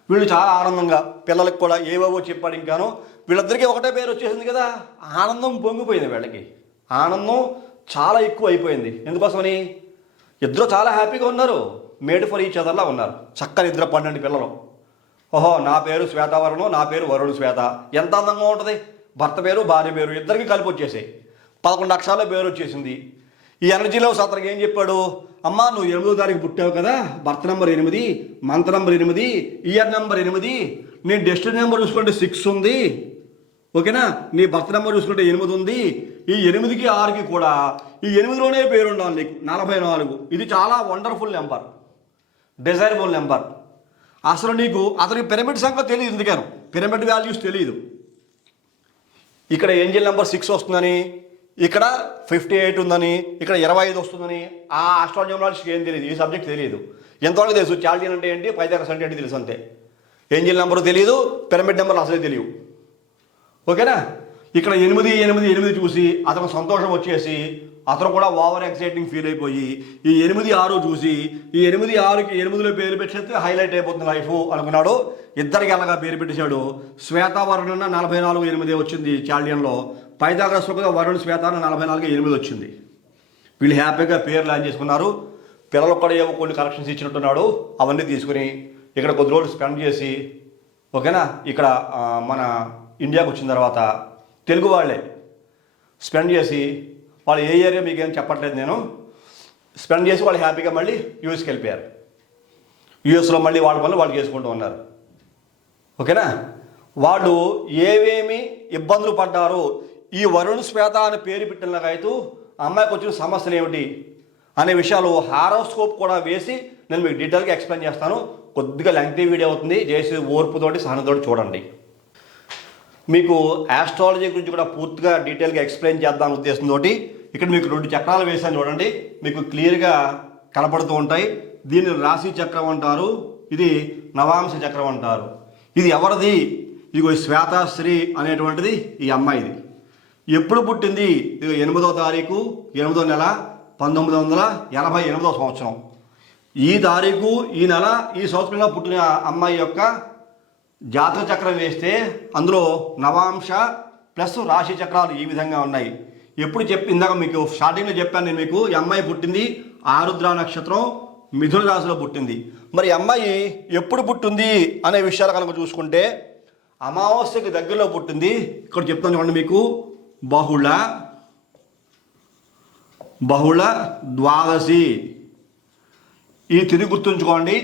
వీళ్ళు చాలా ఆనందంగా, పిల్లలకు కూడా ఏవేవో చెప్పాడు ఇంకాను. వీళ్ళిద్దరికీ ఒకటే పేరు వచ్చేసింది కదా, ఆనందం పొంగిపోయింది వీళ్ళకి. ఆనందం చాలా ఎక్కువ అయిపోయింది. ఎందుకోసమని ఇద్దరు చాలా హ్యాపీగా ఉన్నారు, మేడ్ ఫర్ ఈచ్ అదర్లా ఉన్నారు. చక్కని 12 పిల్లలు. ఓహో, నా పేరు శ్వేతావరణం, నా పేరు వరుణ్ శ్వేత, ఎంత అందంగా ఉంటుంది. భర్త పేరు భార్య పేరు ఇద్దరికి కలిపి వచ్చేసాయి. 11 అక్షరాల పేరు వచ్చేసింది. ఈ ఎనర్జీలో అతనికి ఏం చెప్పాడు, అమ్మా నువ్వు 8వ తారీఖు పుట్టావు కదా, birth number 8, month number 8, year number 8, నీ డెస్టినీ నెంబర్ చూసుకుంటే 6 ఉంది, ఓకేనా. నీ బర్త్ నెంబర్ చూసుకుంటే 8 ఉంది. ఈ 8కి 6కి కూడా ఈ 8లోనే పేరు ఉండాలి నీకు, 44. ఇది చాలా వండర్ఫుల్ నెంబర్, డిజైరబుల్ నెంబర్. అసలు నీకు అతనికి పిరమిడ్ సంగతి తెలియదు, ఎందుకని పిరమిడ్ వాల్యూస్ తెలియదు. ఇక్కడ ఏంజిల్ నెంబర్ 6 వస్తుందని, ఇక్కడ 58 ఉందని, ఇక్కడ 25 వస్తుందని ఆ ఆస్ట్రాలజీ ఏం తెలియదు, ఈ సబ్జెక్ట్ తెలియదు. ఎంతవరకు తెలుసు చార్లియన్ అంటే ఏంటి, పైథాగరస్ అంటే ఏంటి తెలుసు అంతే. ఏంజిల్ నెంబరు తెలియదు, పిరమిడ్ నెంబర్లు అసలే తెలియవు, ఓకేనా. ఇక్కడ 8 చూసి అతను సంతోషం వచ్చేసి అతను కూడా ఓవర్ ఎక్సైటింగ్ ఫీల్ అయిపోయి ఈ 8, 6 చూసి ఈ 8, 6కి 8లో పేరు పెట్టేస్తే హైలైట్ అయిపోతుంది లైఫ్ అనుకున్నాడు. ఇద్దరికి అలాగా పేరు పెట్టేశాడు. శ్వేతావరుణ 44, 8 వచ్చింది చార్లియన్లో. పైథాగరస్లో కూడా వరుణ్ శ్వేత 44, 8 వచ్చింది. వీళ్ళు హ్యాపీగా పేరు లాంచ్ చేసుకున్నారు. పిల్లలకు కూడా ఏవో కొన్ని కరెక్షన్స్ ఇచ్చినట్టున్నాడు, అవన్నీ తీసుకుని ఇక్కడ కొద్ది రోజులు స్పెండ్ చేసి, ఓకేనా. ఇక్కడ మన ఇండియాకి వచ్చిన తర్వాత తెలుగు వాళ్ళే స్పెండ్ చేసి, వాళ్ళు ఏ ఏరియా మీకు ఏం చెప్పట్లేదు నేను, స్పెండ్ చేసి వాళ్ళు హ్యాపీగా మళ్ళీ యూఎస్కి వెళ్ళిపోయారు. యూఎస్లో మళ్ళీ వాళ్ళ పనులు వాళ్ళు చేసుకుంటూ ఉన్నారు, ఓకేనా. వాళ్ళు ఏవేమి ఇబ్బందులు పడ్డారు, ఈ వరుణ్ శ్వేత అని పేరు పెట్టినకైతే అమ్మాయికి వచ్చిన సమస్యలు ఏమిటి అనే విషయాలు హారోస్కోప్ కూడా వేసి నేను మీకు డీటెయిల్గా ఎక్స్ప్లెయిన్ చేస్తాను. కొద్దిగా లెంగ్తీ వీడియో అవుతుంది, చేసి ఓర్పుతోటి సహనంతోటి చూడండి. మీకు ఆస్ట్రాలజీ గురించి కూడా పూర్తిగా డీటెయిల్గా ఎక్స్ప్లెయిన్ చేద్దాం ఉద్దేశంతో ఇక్కడ మీకు 2 చక్రాలు వేసాను చూడండి, మీకు క్లియర్గా కనపడుతూ ఉంటాయి. దీన్ని రాశి చక్రం అంటారు, ఇది నవాంశ చక్రం అంటారు. ఇది ఎవరిది, ఇదిగో శ్వేతాశ్రీ అనేటువంటిది ఈ అమ్మాయిది. ఎప్పుడు పుట్టింది, ఇది 8వ తారీఖు 8వ నెల 1988వ సంవత్సరం. ఈ తారీఖు, ఈ నెల, ఈ సంవత్సరంలో పుట్టిన అమ్మాయి యొక్క జాతక చక్రం వేస్తే అందులో నవాంశ ప్లస్ రాశి చక్రాలు ఈ విధంగా ఉన్నాయి. ఎప్పుడు ఇందాక మీకు స్టార్టింగ్లో చెప్పాను నేను మీకు, ఈ అమ్మాయి పుట్టింది ఆరుద్ర నక్షత్రం మిథున రాశిలో పుట్టింది. మరి అమ్మాయి ఎప్పుడు పుట్టింది అనే విషయాలు కనుక చూసుకుంటే అమావాస్యకి దగ్గరలో పుట్టింది. ఇక్కడ చెప్తాను చూడండి మీకు, బహుళ ద్వాదశి. ఈ తిథి గుర్తుంచుకోండి.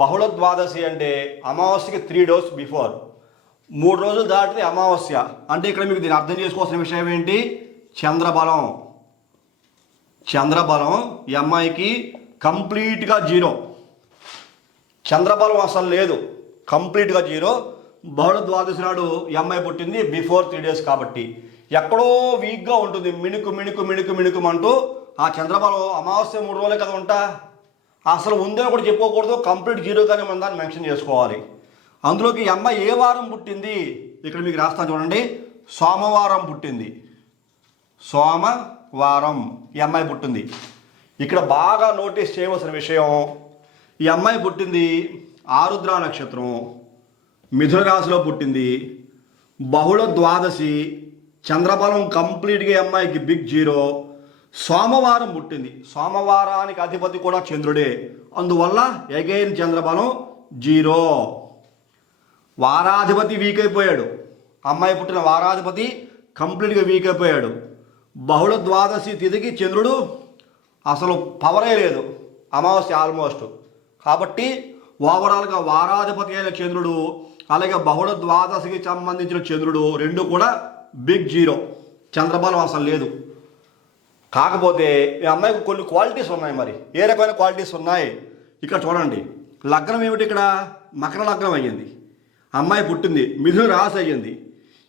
బహుళ ద్వాదశి అంటే అమావాస్యకి 3 days బిఫోర్, 3 రోజులు దాటితే అమావాస్య. అంటే ఇక్కడ మీకు దీన్ని అర్థం చేసుకోవాల్సిన విషయం ఏంటి, చంద్రబలం. ఈ అమ్మాయికి కంప్లీట్గా 0, చంద్రబలం అసలు లేదు, కంప్లీట్గా 0. బహుళ ద్వాదశి నాడు ఈ అమ్మాయి పుట్టింది బిఫోర్ 3 days కాబట్టి ఎక్కడో వీక్గా ఉంటుంది, మిణుకు ఆ చంద్రబలం. అమావాస్య 3 రోజులే కదా ఉంటా, అసలు ఉందని కూడా చెప్పుకోకూడదు, కంప్లీట్ 0గానే మన దాన్ని మెన్షన్ చేసుకోవాలి. అందులోకి ఈ అమ్మాయి ఏ వారం పుట్టింది, ఇక్కడ మీకు రాస్తాను చూడండి. సోమవారం పుట్టింది, సోమవారం ఈ అమ్మాయి పుట్టింది. ఇక్కడ బాగా నోటీస్ చేయవలసిన విషయం, ఈ అమ్మాయి పుట్టింది ఆరుద్ర నక్షత్రం, మిథున రాశిలో పుట్టింది, బహుళ ద్వాదశి, చంద్రబలం కంప్లీట్గా ఈ అమ్మాయికి బిగ్ 0, సోమవారం పుట్టింది. సోమవారానికి అధిపతి కూడా చంద్రుడే, అందువల్ల అగైన్ చంద్రబలం 0. వారాధిపతి వీక్ అయిపోయాడు, అమ్మాయి పుట్టిన వారాధిపతి కంప్లీట్గా వీక్ అయిపోయాడు. బహుళ ద్వాదశి తిథికి చంద్రుడు అసలు పవరే లేదు, అమావాస్య ఆల్మోస్ట్. కాబట్టి ఓవరాల్గా వారాధిపతి అయిన చంద్రుడు అలాగే బహుళ ద్వాదశికి సంబంధించిన చంద్రుడు రెండు కూడా బిగ్ 0, చంద్రబలం అసలు లేదు. కాకపోతే ఈ అమ్మాయికి కొన్ని క్వాలిటీస్ ఉన్నాయి. మరి ఏ రకమైన క్వాలిటీస్ ఉన్నాయి ఇక్కడ చూడండి. లగ్నం ఏమిటి? ఇక్కడ మకర లగ్నం అయ్యింది, అమ్మాయి పుట్టింది, మిథున రాశి అయ్యింది.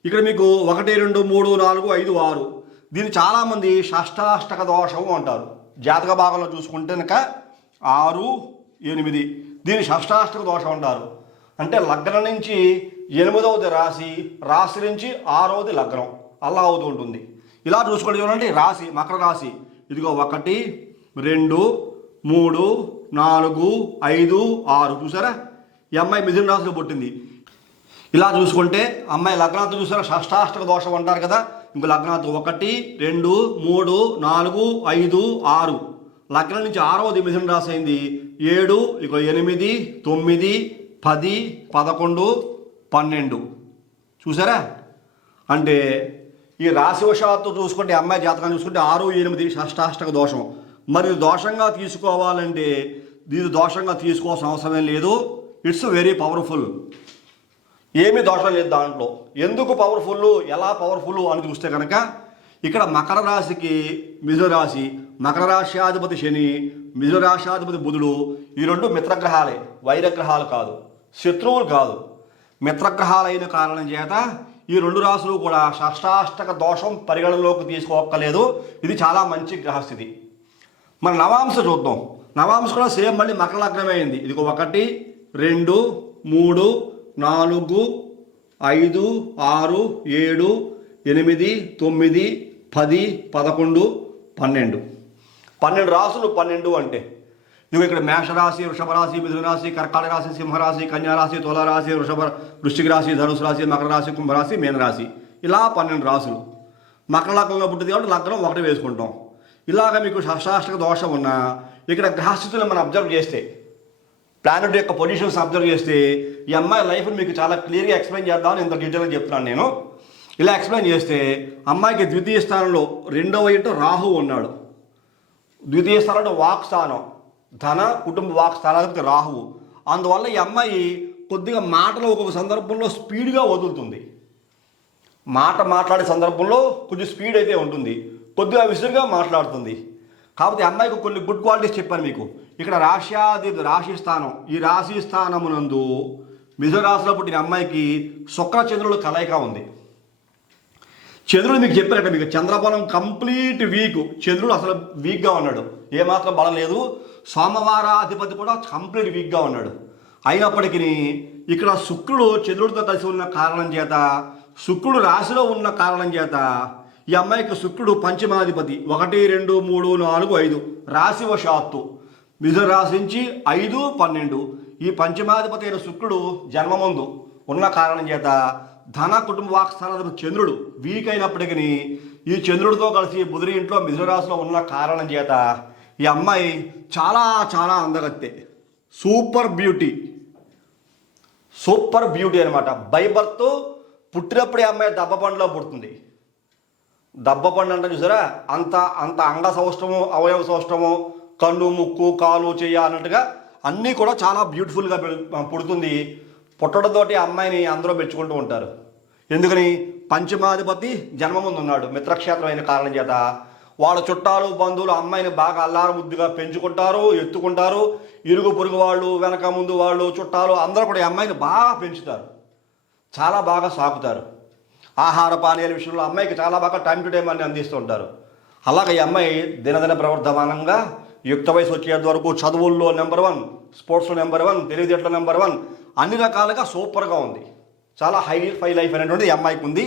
ఇక్కడ మీకు 1, 2, 3, 4, 5, 6 దీన్ని చాలామంది షష్టాష్టక దోషం అంటారు. జాతక భాగంలో చూసుకుంటే కనుక 6, 8 దీన్ని షష్టాష్టక దోషం అంటారు. అంటే లగ్నం నుంచి 8వది రాశి, రాశి నుంచి 6వది లగ్నం, అలా అవుతూ ఉంటుంది. ఇలా చూసుకోండి. చూడండి రాశి మకర రాశి, ఇదిగో 1, 2, 3, 4, 5, 6 చూసారా? ఈ అమ్మాయి మిథున రాశిలో పుట్టింది. ఇలా చూసుకుంటే అమ్మాయి లగ్నార్థం చూసారా, షష్టాష్టక దోషం అంటారు కదా. ఇంకో లగ్నార్థం 1, 2, 3, 4, 5, 6 లగ్నం నుంచి 6వది మిథున రాశి అయింది. 7, ఇక 8, 9, 10, 11, 12 చూసారా? అంటే ఈ రాశివశాత్తు చూసుకుంటే అమ్మాయి జాతకాన్ని చూసుకుంటే 6, 8 షష్టాష్టక దోషం. మరి దోషంగా తీసుకోవాలంటే ఇది దోషంగా తీసుకోవాల్సిన అవసరం లేదు. ఇట్స్ వెరీ పవర్ఫుల్, ఏమీ దోషం లేదు దాంట్లో. ఎందుకు పవర్ఫుల్, ఎలా పవర్ఫుల్ అని చూస్తే కనుక ఇక్కడ మకర రాశికి మిథున రాశి, మకర రాశ్యాధిపతి శని, మిథున రాశ్యాధిపతి బుధుడు, ఈ రెండు మిత్రగ్రహాలే, వైరగ్రహాలు కాదు, శత్రువులు కాదు, మిత్రగ్రహాలైన కారణం చేత ఈ రెండు రాశులు కూడా షష్టాష్టక దోషం పరిగణలోకి తీసుకోక్కలేదు. ఇది చాలా మంచి గ్రహస్థితి. మన నవాంశ చూద్దాం. నవాంశ కూడా సేమ్ మళ్ళీ మకర లగ్నమే అయింది. ఇది 1, 2, 3, 4, 5, 6, 7, 8, 9, 10, 11, 12 రాసులు. 12 అంటే నువ్వు ఇక్కడ మేషరాశి, వృషభ రాశి, మిథున రాశి, కర్కాటక రాశి, సింహరాశి, కన్యారాశి, తులారాశి, వృశ్చిక రాశి, ధనుసు రాశి, మకర రాశి, కుంభరాశి, మీనరాశి, ఇలా 12 రాశులు. మకర లగ్నంలో పుట్టింది కాబట్టి లగ్నం 1 వేసుకుంటాం. ఇలాగ మీకు షష్టాష్టక దోషం ఉన్నా ఇక్కడ గ్రహస్థితులను మనం అబ్జర్వ్ చేస్తే, ప్లానెట్ యొక్క పొజిషన్స్ అబ్జర్వ్ చేస్తే ఈ అమ్మాయి లైఫ్ని మీకు చాలా క్లియర్గా ఎక్స్ప్లెయిన్ చేద్దామని ఇంత డీటెయిల్గా చెప్తున్నాను నేను. ఇలా ఎక్స్ప్లెయిన్ చేస్తే అమ్మాయికి ద్వితీయ స్థానంలో 2వ ఇంట రాహు ఉన్నాడు. ద్వితీయ స్థానంలో వాక్ స్థానం, ధన కుటుంబ వాక్ స్థానాధిపతి రాహువు. అందువల్ల ఈ అమ్మాయి కొద్దిగా మాటలు ఒక్కొక్క సందర్భంలో స్పీడ్గా వదులుతుంది. మాట్లాడే సందర్భంలో కొంచెం స్పీడ్ అయితే ఉంటుంది, కొద్దిగా విసురుగా మాట్లాడుతుంది. కాబట్టి అమ్మాయికి కొన్ని గుడ్ క్వాలిటీస్ చెప్పాను మీకు. ఇక్కడ రాశి స్థానం, ఈ రాశి స్థానమునందు మిథున రాశిలో పుట్టిన అమ్మాయికి శుక్ర చంద్రుల కలయిక ఉంది. చంద్రుడు మీకు చెప్పారట, మీకు చంద్రబలం కంప్లీట్ వీక్, చంద్రుడు అసలు వీక్గా ఉన్నాడు, ఏమాత్రం బలం లేదు. సోమవారాధిపతి కూడా కంప్లీట్ వీక్గా ఉన్నాడు. అయినప్పటికీ ఇక్కడ శుక్రుడు చంద్రుడితో కలిసి ఉన్న కారణం చేత, శుక్రుడు రాశిలో ఉన్న కారణం చేత ఈ అమ్మాయికి శుక్రుడు పంచమాధిపతి 1, 2, 3, 4, 5 రాశివశాత్తు మిథున రాశి నుంచి 5, 12 ఈ పంచమాధిపతి అయిన శుక్రుడు జన్మమందు ఉన్న కారణం చేత ధన కుటుంబ వాక్స్థానాధిపతి చంద్రుడు వీక్ అయినప్పటికీ ఈ చంద్రుడితో కలిసి బుధుడి ఇంట్లో మిథున రాశిలో ఉన్న కారణం చేత ఈ అమ్మాయి చాలా చాలా అందగత్తే, సూపర్ బ్యూటీ అనమాట. బై బర్త్ పుట్టినప్పుడే అమ్మాయి దబ్బపండులో పుడుతుంది. దబ్బపండు అంటే చూసారా, అంత అంగ సౌష్టము, అవయవ సౌష్టము, కన్ను, ముక్కు, కాలు, చెయ్య అన్నట్టుగా అన్నీ కూడా చాలా బ్యూటిఫుల్గా పుడుతుంది. పుట్టడంతో అమ్మాయిని అందరూ మెచ్చుకుంటూ ఉంటారు. ఎందుకని? పంచమాధిపతి జన్మముందు ఉన్నాడు, మిత్రక్షేత్రం అయిన కారణం చేత వాళ్ళ చుట్టాలు, బంధువులు అమ్మాయిని బాగా అల్లారు ముద్దుగా పెంచుకుంటారు, ఎత్తుకుంటారు. ఇరుగు పొరుగు వాళ్ళు, వెనక ముందు వాళ్ళు, చుట్టాలు అందరూ కూడా ఈ అమ్మాయిని బాగా పెంచుతారు, చాలా బాగా సాకుతారు. ఆహార పానీయాల విషయంలో అమ్మాయికి చాలా బాగా టైం టు టైం అన్ని అందిస్తూ ఉంటారు. అలాగే ఈ అమ్మాయి దినదిన ప్రవర్ధమానంగా యుక్త వయసు వచ్చేంత వరకు చదువుల్లో నెంబర్ 1, స్పోర్ట్స్లో నెంబర్ 1, తెలివితేటలో నెంబర్ 1, అన్ని రకాలుగా సూపర్గా ఉంది. చాలా హై లైఫ్ అనేటువంటిది ఈ అమ్మాయికి ఉంది.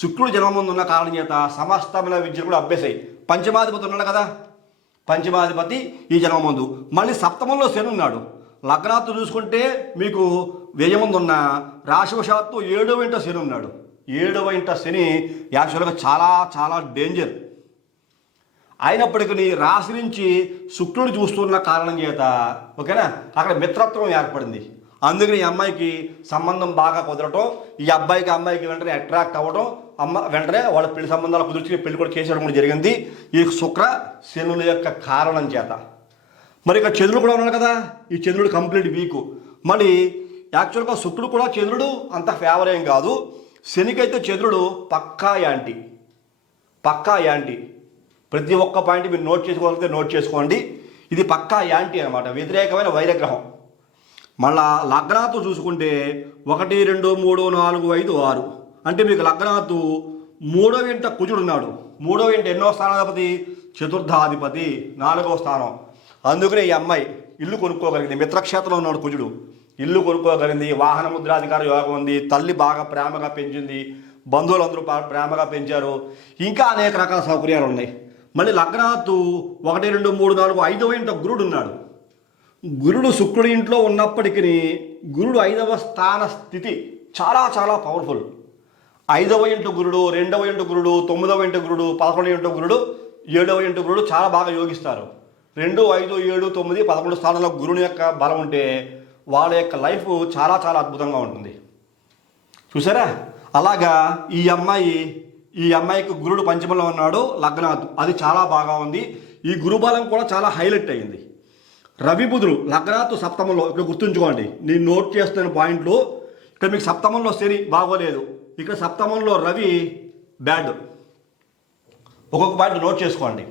శుక్రుడు జన్మముందు ఉన్న కారణం చేత సమస్తమైన విద్యలు కూడా అభ్యసాయి. పంచమాధిపతి ఉన్నాడు కదా, పంచమాధిపతి ఈ జన్మముందు. మళ్ళీ సప్తమంలో శని ఉన్నాడు. లగ్నాత్తు చూసుకుంటే మీకు వ్యయముందు ఉన్న రాశివశాత్తు 7వ ఇంట శని ఉన్నాడు. 7వ ఇంట శని యాక్చువల్గా చాలా చాలా డేంజర్. అయినప్పటికీ రాశి నుంచి శుక్రుడు చూస్తున్న కారణం చేత ఓకేనా అక్కడ మిత్రత్వం ఏర్పడింది. అందుకని ఈ అమ్మాయికి సంబంధం బాగా కుదరటం, ఈ అమ్మాయికి వెంటనే అట్రాక్ట్ అవ్వడం, వెంటనే వాళ్ళ పెళ్లి సంబంధాలు కుదిర్చి పెళ్లి కూడా చేసేయడం కూడా జరిగింది ఈ శుక్ర శనుల యొక్క కారణం చేత. మరి ఇక్కడ చంద్రుడు కూడా ఉన్నాడు కదా, ఈ చంద్రుడు కంప్లీట్ వీక్. మళ్ళీ యాక్చువల్గా శుక్రుడు కూడా చంద్రుడు అంత ఫేవర్ ఏం కాదు. శనికైతే చంద్రుడు పక్కా యాంటీ. ప్రతి ఒక్క పాయింట్ మీరు నోట్ చేసుకోగలిగితే నోట్ చేసుకోండి. ఇది పక్కా యాంటీ అనమాట, వ్యతిరేకమైన వైరగ్రహం. మళ్ళా లగ్నాత్తు చూసుకుంటే 1, 2, 3, 4, 5, 6 అంటే మీకు లగ్నాత్తు 3వ ఇంట కుజుడు ఉన్నాడు. 3వ ఇంట ఎన్నో స్థానాధిపతి? చతుర్థాధిపతి, 4వ స్థానం. అందుకనే ఈ అమ్మాయి ఇల్లు కొనుక్కోగలిగింది. మిత్రక్షేత్రంలో ఉన్నాడు కుజుడు, ఇల్లు కొనుక్కోగలిగింది. వాహన ముద్రాధికార యోగం ఉంది. తల్లి బాగా ప్రేమగా పెంచింది, బంధువులందరూ ప్రేమగా పెంచారు. ఇంకా అనేక రకాల సౌకర్యాలు ఉన్నాయి. మళ్ళీ లగ్నాత్తు 1, 2, 3, 4, 5వ ఇంట గురుడు ఉన్నాడు. గురుడు శుక్రుడి ఇంట్లో ఉన్నప్పటికీ గురుడు 5వ స్థాన స్థితి చాలా చాలా పవర్ఫుల్. 5వ ఇంట గురుడు, 2వ ఇంట గురుడు, 9వ ఇంట గురుడు, 11వ ఇంట గురుడు, 7వ ఇంట గురుడు చాలా బాగా యోగిస్తారు. 2, 5, 7, 9, 11 స్థానంలో గురుని యొక్క బలం ఉంటే వాళ్ళ యొక్క లైఫ్ చాలా చాలా అద్భుతంగా ఉంటుంది. చూసారా? అలాగా ఈ అమ్మాయికి గురుడు పంచమంలో ఉన్నాడు, లగ్నాత్తు అది చాలా బాగా ఉంది. ఈ గురుబలం కూడా చాలా హైలైట్ అయింది. రవి బుధుడు లగ్నాత్తు సప్తమంలో. ఇక్కడ గుర్తుంచుకోండి, నేను నోట్ చేస్తున్న పాయింట్లు. ఇక్కడ మీకు సప్తమంలో శని బాగోలేదు, ఇక్కడ సప్తమంలో రవి బ్యాడ్. ఒక్కొక్క పాయింట్ నోట్ చేసుకోండి.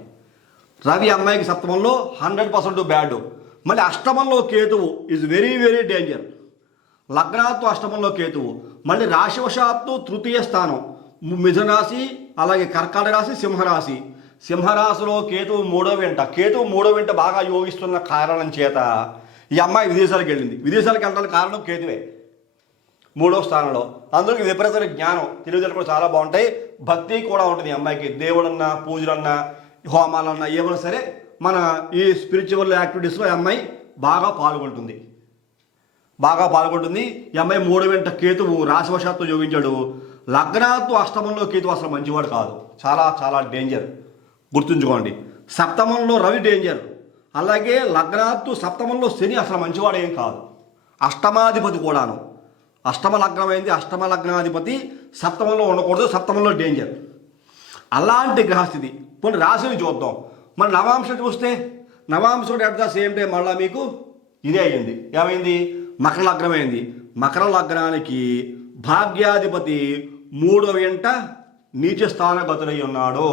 రవి అమ్మాయికి సప్తమంలో 100% బ్యాడ్. మళ్ళీ అష్టమంలో కేతువు ఈజ్ వెరీ వెరీ డేంజర్. లగ్నాత్తు అష్టమంలో కేతువు. మళ్ళీ రాశివశాత్తు తృతీయ స్థానం మిథున రాశి, అలాగే కర్కాటక రాశి, సింహరాశి. సింహరాశిలో కేతువు 3వ ఇంట. కేతువు 3వ ఇంట బాగా యోగిస్తున్న కారణం చేత ఈ అమ్మాయి విదేశాలకు వెళ్ళింది. విదేశాలకు వెళ్ళడానికి కారణం కేతువే, 3వ స్థానంలో. అందులో విపరీతమైన జ్ఞానం, తెలివితేటలు కూడా చాలా బాగుంటాయి. భక్తి కూడా ఉంటుంది ఈ అమ్మాయికి. దేవుడన్నా, పూజలన్నా, హోమాలన్నా ఏమైనా సరే మన ఈ స్పిరిచువల్ యాక్టివిటీస్లో ఈ అమ్మాయి బాగా పాల్గొంటుంది. ఈ అమ్మాయి 3వ ఇంట కేతువు రాశివశాత్తు యోగించాడు. లగ్నాత్తు అష్టమంలో కేతువు అసలు మంచివాడు కాదు, చాలా చాలా డేంజర్. గుర్తుంచుకోండి. సప్తమంలో రవి డేంజర్. అలాగే లగ్నాత్తు సప్తమంలో శని అసలు మంచివాడు ఏం కాదు. అష్టమాధిపతి కూడాను. అష్టమ లగ్నమైంది, అష్టమ లగ్నాధిపతి సప్తమంలో ఉండకూడదు, సప్తమంలో డేంజర్. అలాంటి గ్రహస్థితి. కొన్ని రాశిని చూద్దాం. మన నవాంశం చూస్తే నవాంశం అట్ ద సేమ్ టైం మళ్ళీ మీకు ఇదే అయింది. ఏమైంది? మకర లగ్నమైంది. మకర లగ్నానికి భాగ్యాధిపతి 3వ ఇంట నీచ స్థానగతుడై ఉన్నాడు,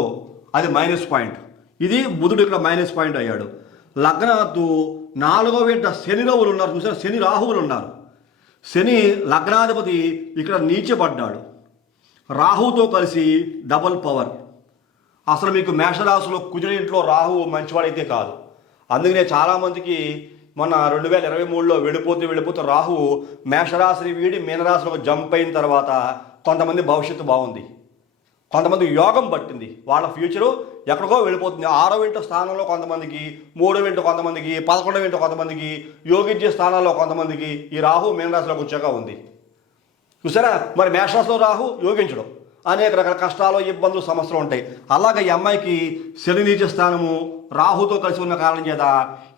అది -పాయింట్. ఇది బుధుడు ఇక్కడ -పాయింట్ అయ్యాడు. లగ్నాత్తు 4వ ఇంట శని రాహువులు ఉన్నారు. చూసారు? శని రాహువులు ఉన్నారు. శని లగ్నాధిపతి ఇక్కడ నీచపడ్డాడు. రాహుతో కలిసి డబల్ పవర్. అసలు మీకు మేషరాశిలో కుజుడి ఇంట్లో రాహువు మంచివాడైతే కాదు. అందుకనే చాలామందికి మొన్న 2023లో వెళ్ళిపోతూ రాహువు మేషరాశిని వీడి మీనరాశిలోకి జంప్ అయిన తర్వాత కొంతమంది భవిష్యత్తు బాగుంది, కొంతమంది యోగం పట్టింది, వాళ్ళ ఫ్యూచరు ఎక్కడికో వెళ్ళిపోతుంది. 6వ ఇంట స్థానంలో కొంతమందికి, 3వ ఇంట కొంతమందికి, 11వ ఇంట కొంతమందికి, యోగించే స్థానాల్లో కొంతమందికి ఈ రాహు మీనరాశిలోకి వచ్చాక ఉంది. చూసారా? మరి మేషరాశిలో రాహు యోగించడం అనేక రకాల కష్టాలు, ఇబ్బందులు, సమస్యలు ఉంటాయి. అలాగే ఈ అమ్మాయికి శని నీచ స్థానము రాహుతో కలిసి ఉన్న కారణం చేత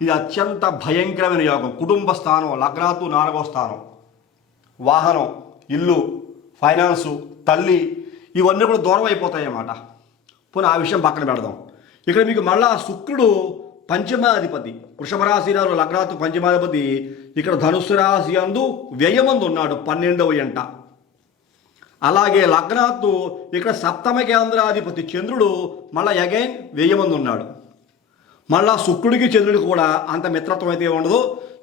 ఇది అత్యంత భయంకరమైన యోగం. కుటుంబ స్థానం, లగ్నాత్తు 4వ స్థానం, వాహనం, ఇల్లు, ఫైనాన్సు, తల్లి ఇవన్నీ కూడా దూరం అయిపోతాయి అన్నమాట. పోనీ ఆ విషయం పక్కన పెడదాం. ఇక్కడ మీకు మళ్ళా శుక్రుడు పంచమాధిపతి, వృషభ రాశి లగ్నాత్తు పంచమాధిపతి ఇక్కడ ధనుస్సు రాశి అందు వ్యయమందు ఉన్నాడు 12వ ఇంట. అలాగే లగ్నాత్తు ఇక్కడ సప్తమ కేంద్రాధిపతి చంద్రుడు మళ్ళీ అగైన్ వ్యయమందు ఉన్నాడు. మళ్ళా శుక్రుడికి చంద్రుడికి కూడా అంత మిత్రత్వం అయితే ఉండదు.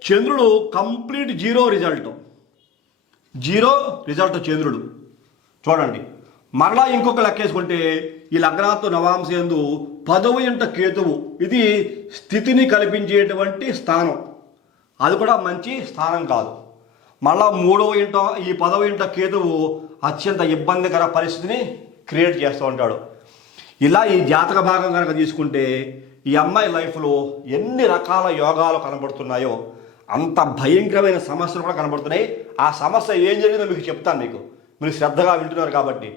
చంద్రుడు కంప్లీట్ జీరో రిజల్ట్ చంద్రుడు. చూడండి, మరలా ఇంకొక లెక్కేసుకుంటే ఈ లగ్నాత్తు నవాంశయందు 10వ ఇంట కేతువు, ఇది స్థితిని కల్పించేటువంటి స్థానం, అది కూడా మంచి స్థానం కాదు. మళ్ళా 3వ ఇంట ఈ 10వ ఇంట కేతువు అత్యంత ఇబ్బందికర పరిస్థితిని క్రియేట్ చేస్తూ ఉంటాడు. ఇలా ఈ జాతక భాగం కనుక తీసుకుంటే ఈ అమ్మాయి లైఫ్లో ఎన్ని రకాల యోగాలు కనబడుతున్నాయో అంత భయంకరమైన సమస్యలు కూడా కనబడుతున్నాయి. ఆ సమస్య ఏం జరిగిందో మీకు చెప్తాను, మీరు శ్రద్ధగా వింటున్నారు కాబట్టి.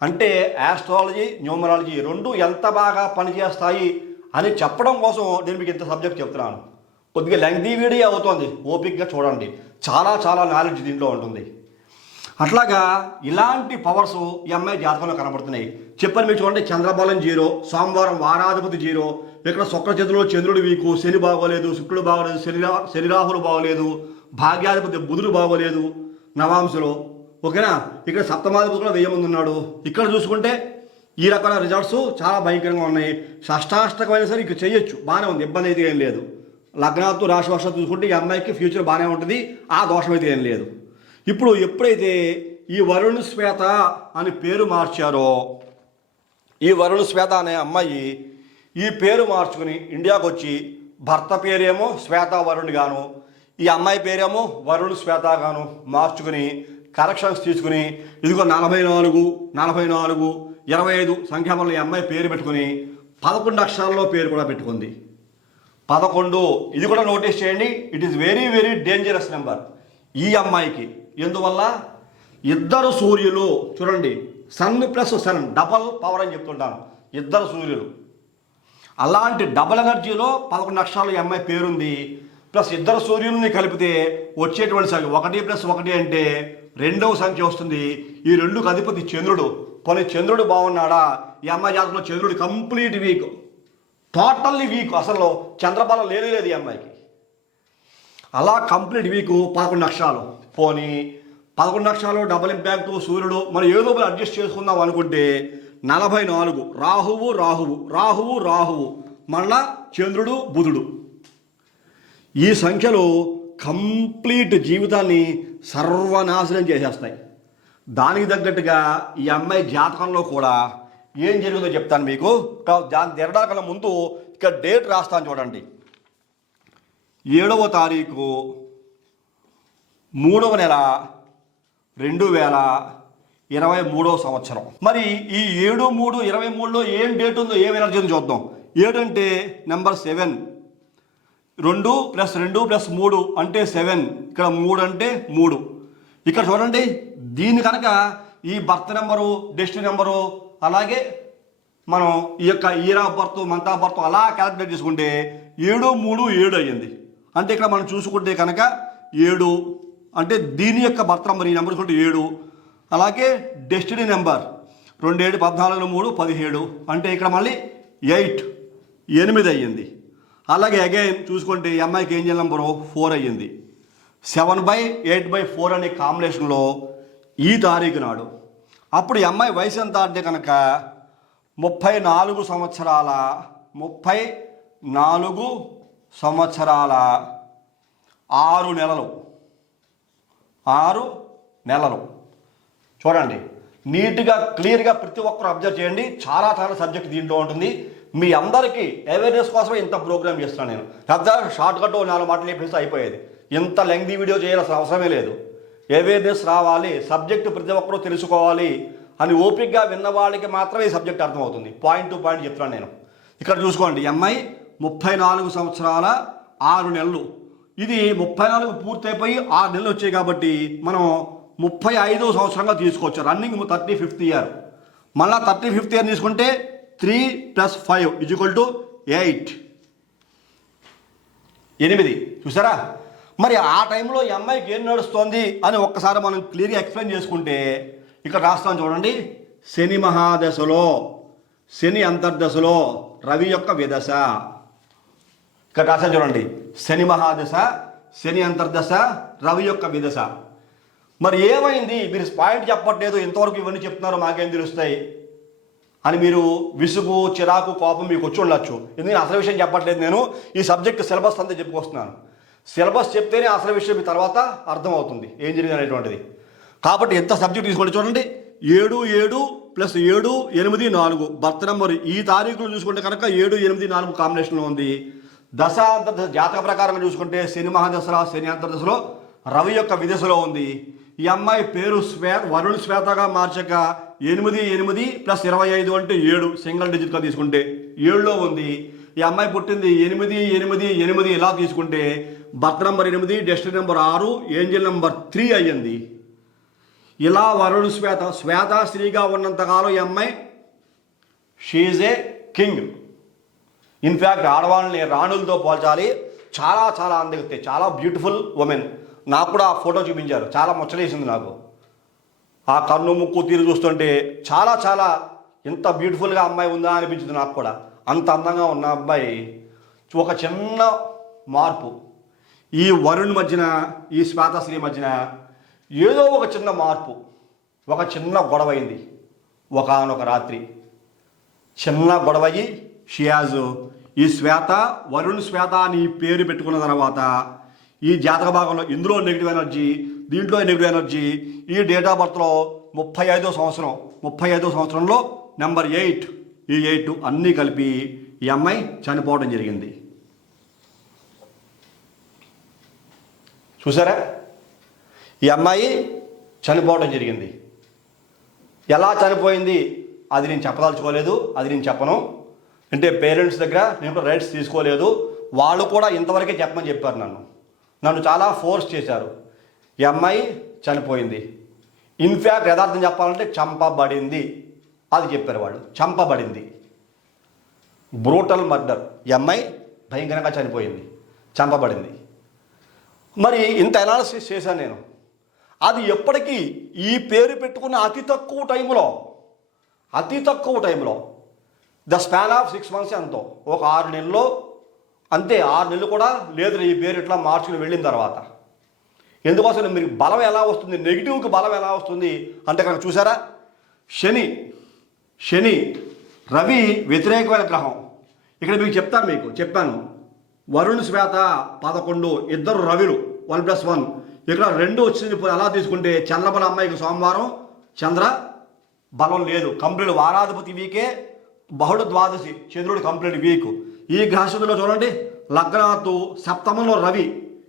అంటే ఆస్ట్రాలజీ, న్యూమరాలజీ రెండు ఎంత బాగా పనిచేస్తాయి అని చెప్పడం కోసం నేను మీకు ఇంత సబ్జెక్ట్ చెప్తున్నాను. కొద్దిగా లెంగ్తీ వీడియో అవుతుంది, ఓపికగా చూడండి, చాలా చాలా నాలెడ్జ్ దీంట్లో ఉంటుంది. అట్లాగా ఇలాంటి పవర్స్ ఈ అమ్మాయి జాతకంలో కనబడుతున్నాయి. చెప్పని మీరు చూడండి, చంద్రబలం 0, సోమవారం వారాధిపతి 0, ఇక్కడ శుక్రచంద్రుడు చంద్రుడు వీకు, శని బాగోలేదు, శుక్రుడు బాగోలేదు, శని రాహులు బాగోలేదు, భాగ్యాధిపతి బుధుడు బాగోలేదు నవాంశలో, ఓకేనా. ఇక్కడ సప్తమాధిపతి కూడా 1000 మంది ఉన్నాడు. ఇక్కడ చూసుకుంటే ఈ రకమైన రిజల్ట్స్ చాలా భయంకరంగా ఉన్నాయి. షష్టాష్టకమైనా సరే ఇక చేయొచ్చు, బాగానే ఉంది, ఇబ్బంది అయితే ఏం లేదు. లగ్నాత్తు రాశి వర్షాలు చూసుకుంటే ఈ అమ్మాయికి ఫ్యూచర్ బాగానే ఉంటుంది, ఆ దోషం అయితే ఏం లేదు. ఇప్పుడు ఎప్పుడైతే ఈ వరుణ్ శ్వేత అని పేరు మార్చారో, ఈ వరుణ్ శ్వేత అనే అమ్మాయి ఈ పేరు మార్చుకుని ఇండియాకు వచ్చి భర్త పేరేమో శ్వేత వరుణ్ గాను, ఈ అమ్మాయి పేరేమో వరుణ్ శ్వేత గాను మార్చుకుని కరెక్షన్స్ తీసుకుని ఇదిగో 44, 44, 25 సంఖ్యాబలం ఈ అమ్మాయి పేరు పెట్టుకుని 11 అక్షరాల్లో పేరు కూడా పెట్టుకుంది. 11 ఇది కూడా నోటీస్ చేయండి. It is very very dangerous number ఈ అమ్మాయికి. ఎందువల్ల ఇద్దరు సూర్యులు చూడండి, sun plus sun double power అని చెప్తుంటాను, ఇద్దరు సూర్యులు. అలాంటి డబల్ ఎనర్జీలో 11 అక్షరాలు ఈ అమ్మాయి పేరుంది. ప్లస్ ఇద్దరు సూర్యుల్ని కలిపితే వచ్చేటువంటి సంఖ్య 1+1 అంటే 2వ సంఖ్య వస్తుంది. ఈ 2కు అధిపతి చంద్రుడు. పోనీ చంద్రుడు బాగున్నాడా? ఈ అమ్మాయి జాతకంలో చంద్రుడు కంప్లీట్ వీక్, టోటల్లీ వీక్, అసలు చంద్రబలం లేదు ఈ అమ్మాయికి. అలా కంప్లీట్ వీక్ 11 అక్షరాలు. పోనీ 11 అక్షరాలు డబుల్ ఇంపాక్ట్ సూర్యుడు, మనం ఏదో ఒకటి అడ్జస్ట్ చేసుకుందాం అనుకుంటే 44 రాహువు రాహువు రాహువు రాహువు మళ్ళా చంద్రుడు బుధుడు. ఈ సంఖ్యలు కంప్లీట్ జీవితాన్ని సర్వనాశనం చేసేస్తాయి. దానికి తగ్గట్టుగా ఈ అమ్మాయి జాతకంలో కూడా ఏం జరిగిందో చెప్తాను మీకు. దాని తిరగడాకన్నా ముందు ఇక్కడ డేట్ రాస్తాను చూడండి. 7వ తారీఖు 3వ నెల 2023వ సంవత్సరం. మరి ఈ 7/3/23లో ఏం డేట్ ఉందో, ఏం ఎనర్జీ ఉందో చూద్దాం. 7 అంటే నెంబర్ 7, 2 + 2 + 3 అంటే 7, ఇక్కడ 3 అంటే 3. ఇక్కడ చూడండి, దీన్ని కనుక ఈ బర్త్ నెంబరు, డెస్టినీ నెంబరు, అలాగే మనం ఈ యొక్క year of birth, month of birth అలా క్యాలిక్యులేట్ చేసుకుంటే 7/3/7 అయ్యింది. అంటే ఇక్కడ మనం చూసుకుంటే కనుక 7 అంటే దీని యొక్క బర్త్ నెంబర్, ఈ నెంబర్ చూసుకుంటే 7, అలాగే డెస్టినీ నెంబర్ 2 7 14 3 17 అంటే ఇక్కడ మళ్ళీ 8 అయ్యింది. అలాగే అగైన్ చూసుకుంటే ఈ అమ్మాయికి ఏంజల్ నెంబరు 4 అయ్యింది. 7/8/4 అనే కాంబినేషన్లో ఈ తారీఖు నాడు. అప్పుడు ఈ అమ్మాయి వయసు ఎంత అంటే కనుక 34 సంవత్సరాల 6 నెలలు. 6 నెలలు చూడండి, నీట్గా క్లియర్గా ప్రతి ఒక్కరు అబ్జర్వ్ చేయండి. చాలా చాలా సబ్జెక్ట్ దీంట్లో ఉంటుంది. మీ అందరికీ అవేర్నెస్ కోసమే ఇంత ప్రోగ్రామ్ చేస్తున్నాను నేను. పెద్ద షార్ట్ కట్ 4 మాటలు చెప్పేసి అయిపోయేది. ఇంత లెంగ్తీ వీడియో చేయాల్సిన అవసరమే లేదు. అవేర్నెస్ రావాలి, సబ్జెక్టు ప్రతి ఒక్కరూ తెలుసుకోవాలి అని ఓపికగా విన్న వాళ్ళకి మాత్రమే ఈ సబ్జెక్ట్ అర్థమవుతుంది. పాయింట్ టు పాయింట్ చెప్తున్నాను నేను. ఇక్కడ చూసుకోండి, ఈ అమ్మాయి 34 సంవత్సరాల 6 నెలలు. ఇది 34 పూర్తయిపోయి 6 నెలలు వచ్చాయి కాబట్టి మనం 35వ సంవత్సరంగా తీసుకోవచ్చు. Running 35th year. మళ్ళీ 35th ఇయర్ తీసుకుంటే 3 + 5 = 8. చూసారా? మరి ఆ టైంలో ఈ అమ్మాయికి ఏం నడుస్తోంది అని ఒక్కసారి మనం క్లియర్గా ఎక్స్ప్లెయిన్ చేసుకుంటే ఇక్కడ రాస్తాను చూడండి. శని మహాదశలో, శని అంతర్దశలో రవి యొక్క విదశ. ఇక్కడ రాస్తాను చూడండి, శని మహాదశ, శని అంతర్దశ, రవి యొక్క విదశ. మరి ఏమైంది? మీరు పాయింట్ చెప్పట్లేదు, ఇంతవరకు ఇవన్నీ చెప్తున్నారు, మాకేం తెలుస్తాయి అని మీరు విసుగు, చిరాకు, కోపం మీకు వచ్చి ఉండొచ్చు. ఎందుకంటే అసలు విషయం చెప్పట్లేదు నేను. ఈ సబ్జెక్ట్ సిలబస్ అంతా చెప్పుకొస్తున్నాను. సిలబస్ చెప్తేనే అసలు విషయం మీ తర్వాత అర్థమవుతుంది ఏం జరిగింది అనేటువంటిది. కాబట్టి ఎంత సబ్జెక్ట్ తీసుకోండి చూడండి. 7 7 + 7 8 4 బర్త్ నెంబర్ ఈ తారీఖులు చూసుకుంటే కనుక 7 8 4 కాంబినేషన్లో ఉంది. దశ అంతర్దశ జాతక ప్రకారంగా చూసుకుంటే శని మహాదశ, శని అంతర్దశలో రవి యొక్క విదశలో ఉంది. ఈ అమ్మాయి పేరు వరుణ్ శ్వేతగా మార్చక 8 8 ప్లస్ 25 అంటే 7 సింగిల్ డిజిట్గా తీసుకుంటే 7లో ఉంది. ఈ అమ్మాయి పుట్టింది 8 8 8 ఇలా తీసుకుంటే birth number 8, destiny number 6, Angel number 3 అయ్యింది. ఇలా వరుణ్ శ్వేత స్త్రీగా ఉన్నంతకాలం ఈ అమ్మాయి షీఈ్ ఏ కింగ్. ఇన్ఫ్యాక్ట్ ఆడవాళ్ళని రాణులతో పోల్చాలి. చాలా చాలా అందగత్తే, చాలా బ్యూటిఫుల్ ఉమెన్. నాకు కూడా ఆ ఫోటో చూపించారు, చాలా ముచ్చటేసింది నాకు. ఆ కన్ను ముక్కు తీరు చూస్తుంటే చాలా చాలా ఇంత బ్యూటిఫుల్గా అమ్మాయి ఉందా అనిపించింది నాకు కూడా. అంత అందంగా ఉన్న అబ్బాయి ఒక చిన్న మార్పు, ఈ వరుణ్ మధ్యన ఈ శ్వేతశ్రీ మధ్యన ఏదో ఒక చిన్న మార్పు, ఒక చిన్న గొడవ అయింది. ఒకానొక రాత్రి చిన్న గొడవయ్యి షియాజు ఈ వరుణ్ శ్వేత అని పేరు పెట్టుకున్న తర్వాత ఈ జాతక భాగంలో ఇందులో నెగిటివ్ ఎనర్జీ, దీంట్లో నెగిటివ్ ఎనర్జీ, ఈ డేట్ ఆఫ్ బర్త్లో 35వ సంవత్సరంలో నెంబర్ 8, ఈ 8 అన్నీ కలిపి ఈ అమ్మాయి చనిపోవడం జరిగింది. చూసారా, ఈ అమ్మాయి చనిపోవడం జరిగింది. ఎలా చనిపోయింది అది నేను చెప్పదలుచుకోలేదు, అది నేను చెప్పను. అంటే పేరెంట్స్ దగ్గర నేను రైట్స్ తీసుకోలేదు. వాళ్ళు కూడా ఇంతవరకే చెప్పమని చెప్పారు. నన్ను చాలా ఫోర్స్ చేశారు. ఈ అమ్మాయి చనిపోయింది. ఇన్ఫ్యాక్ట్ యథార్థం చెప్పాలంటే చంపబడింది, అది చెప్పారు వాళ్ళు. చంపబడింది, బ్రూటల్ మర్డర్. ఈ అమ్మాయి భయంకరంగా చనిపోయింది, చంపబడింది. మరి ఇంత అనాలిసిస్ చేశాను నేను. అది ఎప్పటికీ ఈ పేరు పెట్టుకున్న అతి తక్కువ టైంలో ద స్పాన్ ఆఫ్ 6 months ఎంతో, ఒక 6 నెలల్లో అంతే. 6 నెలలు కూడా లేదు ఈ పేరు ఇట్లా మార్చుకుని వెళ్ళిన తర్వాత. ఎందుకోసం మీరు బలం ఎలా వస్తుంది, నెగిటివ్కి బలం ఎలా వస్తుంది అంటే కనుక చూసారా, శని రవి వ్యతిరేకమైన గ్రహం. ఇక్కడ మీకు చెప్పాను వరుణ్ శ్వేత 11, ఇద్దరు రవిలు 1+1. ఇక్కడ 2 వచ్చింది. అలా తీసుకుంటే చంద్రబల అమ్మాయికి సోమవారం చంద్ర బలం లేదు, కంప్లీట్ వారాధిపతి వీకే, బహుళ ద్వాదశి చంద్రుడు కంప్లీట్ వీక్. ఈ గ్రహస్థితిలో చూడండి, లగ్నాత్తు సప్తమంలో రవి,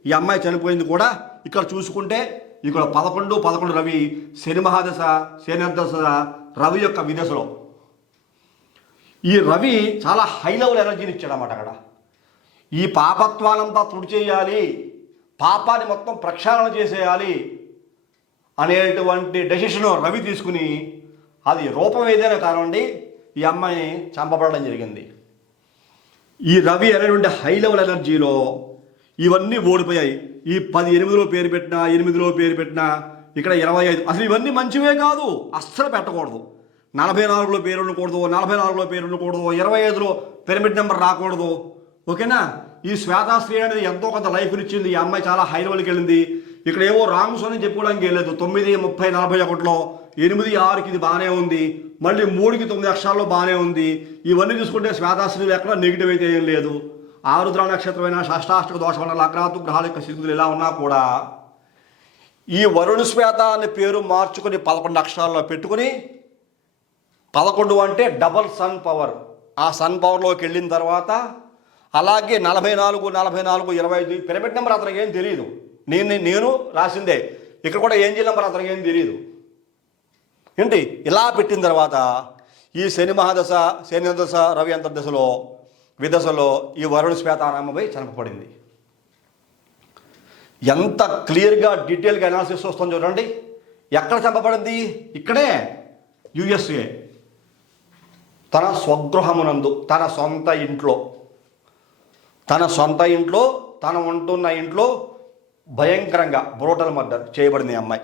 ఈ అమ్మాయి చనిపోయింది కూడా. ఇక్కడ చూసుకుంటే ఇక్కడ 11 రవి, శని మహాదశ, శని దశ రవి యొక్క విదశలో. ఈ రవి చాలా హై లెవెల్ ఎనర్జీని ఇచ్చాడన్నమాట. అక్కడ ఈ పాపత్వాలంతా తుడిచేయాలి, పాపాన్ని మొత్తం ప్రక్షాళన చేసేయాలి అనేటువంటి డెసిషన్ రవి తీసుకుని, అది రూపం ఏదైనా కానివ్వండి, ఈ అమ్మాయిని చంపబడడం జరిగింది. ఈ రవి అనేటువంటి హై లెవెల్ ఎనర్జీలో ఇవన్నీ ఓడిపోయాయి. ఈ 10 8లో పేరు పెట్టినా, 8లో పేరు పెట్టినా, ఇక్కడ 25. అసలు ఇవన్నీ మంచివే కాదు, అస్సలు పెట్టకూడదు. 44లో పేరు ఉండకూడదు, 44లో పేరు ఉండకూడదు, 25లో పిరమిడ్ నెంబర్ రాకూడదు. ఓకేనా. ఈ శ్వేతాశ్రీ అనేది ఎంతో కొంత లైఫ్ని ఇచ్చింది. ఈ అమ్మాయి చాలా హై లెవెల్కి వెళ్ళింది. ఇక్కడ ఏవో రాంగ్స్ అని చెప్పుకోవడానికి వెళ్ళలేదు. 9 30 41లో 8 6కి ఇది బాగానే ఉంది, మళ్ళీ 3కి 9 అక్షరాల్లో బాగానే ఉంది. ఇవన్నీ చూసుకుంటే శ్వేతాశ్రీలు ఎక్కడ నెగిటివ్ అయితే ఏం లేదు. ఆరుద్ర నక్షత్రమైన షష్టాష్టక దోషం వల్ల లగ్నాతు గ్రహాల యొక్క స్థితులు ఇలా ఉన్నా కూడా ఈ వరుణ శ్వేత అనే పేరు మార్చుకుని 11 అక్షరాల్లో పెట్టుకుని, 11 అంటే డబల్ సన్ పవర్. ఆ సన్ పవర్లోకి వెళ్ళిన తర్వాత అలాగే 44 25 పిరమిడ్ నెంబర్ అతనికి ఏం తెలియదు. నేను రాసిందే. ఇక్కడ కూడా ఏంజిల్ నెంబర్ అతనికి ఏం తెలియదు. ఏంటి ఇలా పెట్టిన తర్వాత ఈ శని మహాదశ, శని దశ, రవి అంతర్దశలో విదశలో ఈ వరుణ శ్వేతారామపై చంపబడింది. ఎంత క్లియర్గా డీటెయిల్గా అనాలిసిస్ వస్తుంది చూడండి. ఎక్కడ చంపబడింది? ఇక్కడే యుఎస్ఏ, తన స్వగృహమునందు, తన సొంత ఇంట్లో తను ఉంటున్న ఇంట్లో భయంకరంగా బ్రూటల్ మర్డర్ చేయబడింది. అమ్మాయి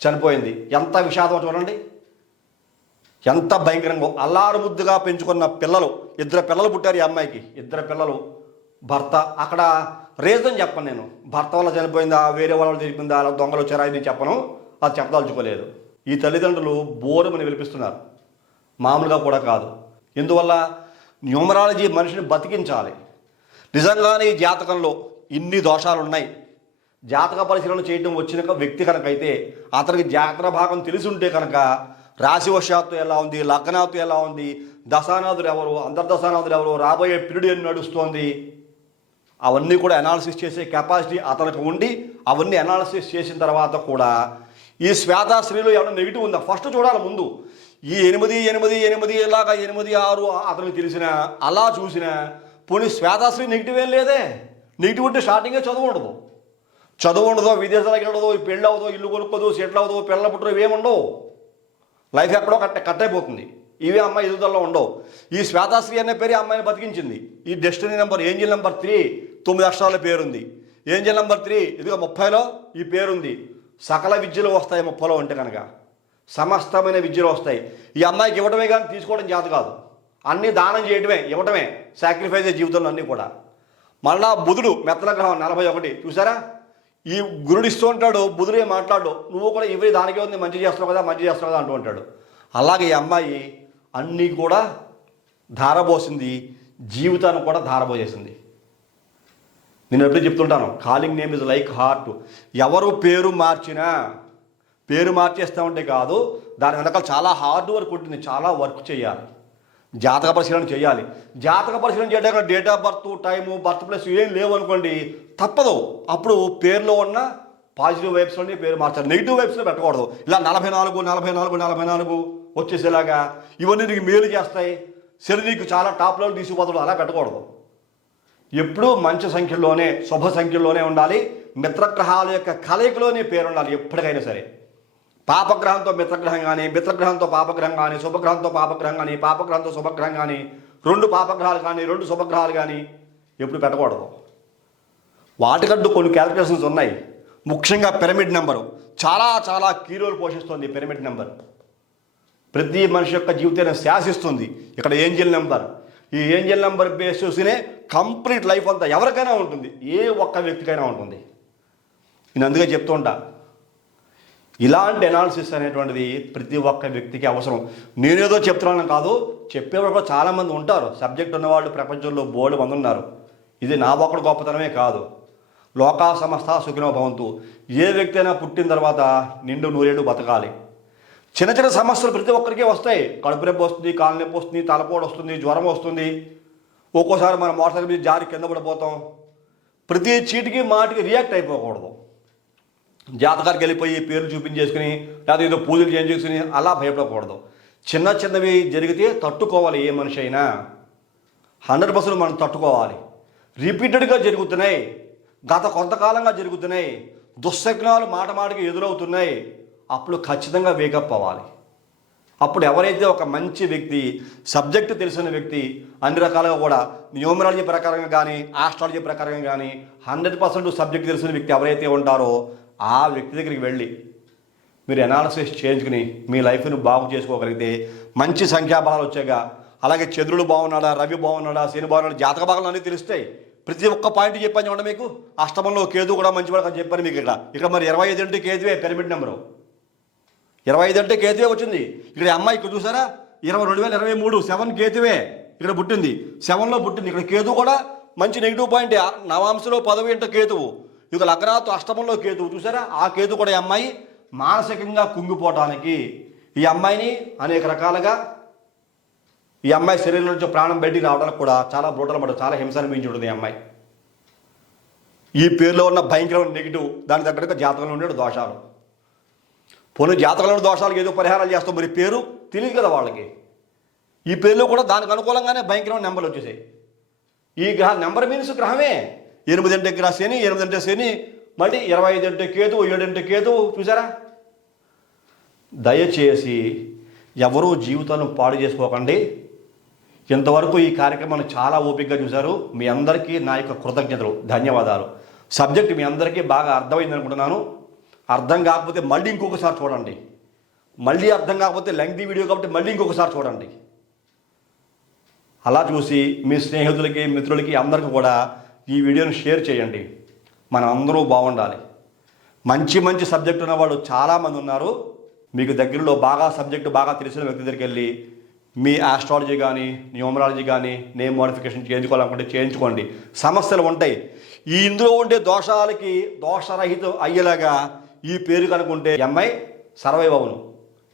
చనిపోయింది. ఎంత విషాదం చూడండి, ఎంత భయంకరంగా. అల్లారు ముద్దుగా పెంచుకున్న పిల్లలు, 2 పిల్లలు పుట్టారు ఈ అమ్మాయికి. 2 పిల్లలు, భర్త. అక్కడ రీజన్ చెప్పను నేను, భర్త వల్ల చనిపోయిందా, వేరే వాళ్ళ చనిపోయిందా, అలా దొంగలు వచ్చారా, ఇది చెప్పను, అది చెప్పదలుచుకోలేదు. ఈ తల్లిదండ్రులు బోరుమని విలిపిస్తున్నారు, మామూలుగా కూడా కాదు. ఎందువల్ల? న్యూమరాలజీ మనిషిని బతికించాలి. నిజంగానే ఈ జాతకంలో ఇన్ని దోషాలు ఉన్నాయి. జాతక పరిశీలన చేయడం వచ్చిన వ్యక్తి కనుకైతే, అతనికి జాతక భాగం తెలిసి ఉంటే కనుక రాశివశాత్తు ఎలా ఉంది, లగ్నాత్తు ఎలా ఉంది, దశానాథులు ఎవరు, అంతర్దశానాథులు ఎవరు, రాబోయే పీరియడ్ ఎన్ని నడుస్తోంది, అవన్నీ కూడా అనాలిసిస్ చేసే కెపాసిటీ అతనికి ఉండి అవన్నీ అనాలిసిస్ చేసిన తర్వాత కూడా ఈ శ్వేతాశ్రీలో ఏమైనా నెగిటివ్ ఉందా ఫస్ట్ చూడాలి ముందు. ఈ 8 ఇలాగా 8 6 అతనికి తెలిసిన అలా చూసిన పోనీ శ్వేతాశ్రీ నెగిటివ్ ఏం లేదే. నెగిటివ్ ఉంటే స్టార్టింగే చదువు ఉండదో విదేశాలకు వెళ్ళదో పెళ్ళి అవ్వదో ఇల్లు కొనుక్కోదు సెటిల్ అవ్వదో పిల్లలు పుట్టరు ఇవేముండవు. లైఫ్ ఎక్కడో కట్ అయిపోతుంది. ఇవే అమ్మాయి ఎదుగుదలలో ఉండవు. ఈ శ్వేతాశ్రీ అనే పేరు అమ్మాయిని బతికించింది. ఈ డెస్టినీ నెంబర్ ఏంజిల్ నెంబర్ 3 9 అక్షరాల పేరుంది. ఏంజిల్ నెంబర్ 3 ఇదిగో 30లో ఈ పేరుంది. సకల విద్యలు వస్తాయి 30లో అంటే కనుక సమస్తమైన విద్యలు వస్తాయి. ఈ అమ్మాయికి ఇవ్వడమే కానీ తీసుకోవడం చేత కాదు. అన్నీ దానం చేయడమే ఇవ్వడమే సాక్రిఫైస్ జీవితంలో అన్నీ కూడా. మళ్ళా బుధుడు మెత్తల గ్రహం 41 చూసారా. ఈ గురుడు ఇస్తూ ఉంటాడు, బుధుడే మాట్లాడు నువ్వు కూడా ఇవి దానికే ఉంది మంచి చేస్తున్నావు కదా అంటూ ఉంటాడు. అలాగే ఈ అమ్మాయి అన్నీ కూడా ధారబోసింది, జీవితాన్ని కూడా ధారబోసేసింది. నేను ఎప్పుడు చెప్తుంటాను calling name is like heart. ఎవరు పేరు మార్చేస్తూ ఉంటే కాదు, దాని వెనకాల చాలా హార్డ్ వర్క్ ఉంటుంది, చాలా వర్క్ చేయాలి, జాతక పరిశీలన చేయాలి. జాతక పరిశీలన చేయడానికి date of birth time birth place ఏం లేవు అనుకోండి తప్పదు. అప్పుడు పేరులో ఉన్న పాజిటివ్ వైబ్స్లోనే పేరు మార్చాలి, నెగిటివ్ వైబ్స్లో పెట్టకూడదు. ఇలా 44 వచ్చేసేలాగా ఇవన్నీ నీకు మేలు చేస్తాయి, శని నీకు చాలా టాప్ లెవెల్ తీసుకుపోతాడు అలా పెట్టకూడదు. ఎప్పుడూ మంచి సంఖ్యలోనే శుభ సంఖ్యలోనే ఉండాలి. మిత్రగ్రహాల యొక్క కలయికలోనే పేరు ఉండాలి ఎప్పటికైనా సరే. పాపగ్రహంతో మిత్రగ్రహం కానీ, మిత్రగ్రహంతో పాపగ్రహం కానీ, శుభగ్రహంతో పాపగ్రహం కానీ, పాపగ్రహంతో శుభగ్రహం కానీ, 2 పాపగ్రహాలు కానీ 2 శుభగ్రహాలు కానీ ఎప్పుడు పెట్టకూడదు. వాటికంటూ కొన్ని క్యాలిక్యులేషన్స్ ఉన్నాయి. ముఖ్యంగా పిరమిడ్ నెంబరు చాలా కీ రోల్ పోషిస్తుంది. పిరమిడ్ నెంబర్ ప్రతి మనిషి యొక్క జీవితాన్ని శాసిస్తుంది. ఇక్కడ ఏంజిల్ నెంబర్, ఈ ఏంజిల్ నెంబర్ బేస్ చూసినే కంప్లీట్ లైఫ్ అంతా ఎవరికైనా ఉంటుంది, ఏ ఒక్క వ్యక్తికైనా ఉంటుంది. నేను అందుకే చెప్తూ ఉంటా ఇలాంటి అనాలిసిస్ అనేటువంటిది ప్రతి ఒక్క వ్యక్తికి అవసరం. నేనేదో చెప్తున్నాను కాదు, చెప్పేవాళ్ళు కూడా చాలామంది ఉంటారు. సబ్జెక్ట్ ఉన్నవాళ్ళు ప్రపంచంలో బోర్డు మంది ఉన్నారు. ఇది నా ఒక్కడి గొప్పతనమే కాదు. లోకా సమస్త సుఖినో భవంతు. ఏ వ్యక్తి అయినా పుట్టిన తర్వాత నిండు 100 ఏళ్ళు బతకాలి. చిన్న సమస్యలు ప్రతి ఒక్కరికి వస్తాయి. కడుపు నొప్పి వస్తుంది, కాలు నొప్పి వస్తుంది, తలపోటు వస్తుంది, జ్వరం వస్తుంది. ఒక్కోసారి మనం మోటార్ సైకిల్ మీద జారి కింద పడిపోతాం. ప్రతి చీటికి మాటికి రియాక్ట్ అయిపోకూడదు. జాతకానికి వెళ్ళిపోయి పేర్లు చూపించేసుకుని లేదా ఏదో పూజలు చేయించుకుని అలా భయపడకూడదు. చిన్నవి జరిగితే తట్టుకోవాలి. ఏ మనిషి అయినా 100% మనం తట్టుకోవాలి. రిపీటెడ్గా జరుగుతున్నాయి, గత కొంతకాలంగా జరుగుతున్నాయి, దుశ్శకునాలు మాటకి ఎదురవుతున్నాయి. అప్పుడు ఖచ్చితంగా వేకప్ అవ్వాలి. అప్పుడు ఎవరైతే ఒక మంచి వ్యక్తి, సబ్జెక్టు తెలిసిన వ్యక్తి, అన్ని రకాలుగా కూడా న్యూమరాలజీ ప్రకారంగా కానీ ఆస్ట్రాలజీ ప్రకారంగా కానీ 100% సబ్జెక్ట్ తెలిసిన వ్యక్తి ఎవరైతే ఉంటారో ఆ వ్యక్తి దగ్గరికి వెళ్ళి మీరు అనాలిసిస్ చేయించుకుని మీ లైఫ్ను బాగు చేసుకోగలిగితే మంచి సంఖ్యాబలాలు వచ్చాగా. అలాగే చంద్రుడు బాగున్నాడా, రవి బాగున్నాడా, శని బాగున్నాడా, జాతక భాగాలు అన్నీ తెలుస్తాయి. ప్రతి ఒక్క పాయింట్ చెప్పాను చూడండి. మీకు అష్టమంలో కేతు కూడా మంచి వాళ్ళకి అని చెప్పాను మీకు. ఇక్కడ మరి 25 అంటే కేతువే పిరమిడ్ నెంబరు. 25 అంటే కేతువే వచ్చింది. ఇక్కడ అమ్మాయి ఇక్కడ చూసారా 2023 7 కేతువే ఇక్కడ పుట్టింది. 7లో పుట్టింది. ఇక్కడ కేతు కూడా మంచి నెగిటివ్ పాయింట్. నవాంశలో 10 అంటే కేతువు. ఇక లగ్నాతో అష్టమంలో కేతువు చూసారా. ఆ కేతు కూడా ఈ అమ్మాయి మానసికంగా కుంగిపోవటానికి, ఈ అమ్మాయిని అనేక రకాలుగా ఈ అమ్మాయి శరీరం నుంచి ప్రాణం బయటికి రావడానికి కూడా చాలా బ్రూటల్ మాట, చాలా హింస అనిపించి ఉంటుంది ఈ అమ్మాయి. ఈ పేరులో ఉన్న భయంకరమైన నెగిటివ్ దాని దగ్గరగా జాతకంలో ఉండే దోషాలు. పోనీ జాతకంలో దోషాలకు ఏదో పరిహారాలు చేస్తాం, మరి పేరు తెలియదు కదా వాళ్ళకి. ఈ పేరులో కూడా దానికి అనుకూలంగానే భయంకరమైన నెంబర్లు వచ్చేసాయి. ఈ నెంబర్ మీన్స్ గ్రహమే. 8 అంటే శని, 8 అంటే శని, మళ్ళీ 25 అంటే కేతువు, 7 అంటే కేతువు చూసారా. దయచేసి ఎవరూ జీవితాన్ని పాడు చేసుకోకండి. ఇంతవరకు ఈ కార్యక్రమాన్ని చాలా ఓపికగా చూశారు. మీ అందరికీ నా యొక్క కృతజ్ఞతలు, ధన్యవాదాలు. సబ్జెక్ట్ మీ అందరికీ బాగా అర్థమైంది అనుకుంటున్నాను. అర్థం కాకపోతే మళ్ళీ ఇంకొకసారి చూడండి. మళ్ళీ అర్థం కాకపోతే లెంగ్తీ వీడియో కాబట్టి మళ్ళీ ఇంకొకసారి చూడండి. అలా చూసి మీ స్నేహితులకి, మిత్రులకి అందరికీ కూడా ఈ వీడియోని షేర్ చేయండి. మనం అందరూ బాగుండాలి. మంచి సబ్జెక్ట్ ఉన్నవాళ్ళు చాలామంది ఉన్నారు. మీకు దగ్గరలో సబ్జెక్టు బాగా తెలిసిన వ్యక్తి దగ్గరికి వెళ్ళి మీ ఆస్ట్రాలజీ కానీ న్యూమరాలజీ కానీ నేమ్ మోడిఫికేషన్ చేయించుకోవాలనుకుంటే చేయించుకోండి. సమస్యలు ఉంటాయి. ఈ ఇందులో ఉండే దోషాలకి దోషరహితం అయ్యేలాగా ఈ పేరు కనుకుంటే ఎంఐ సర్వైవ్ అవును.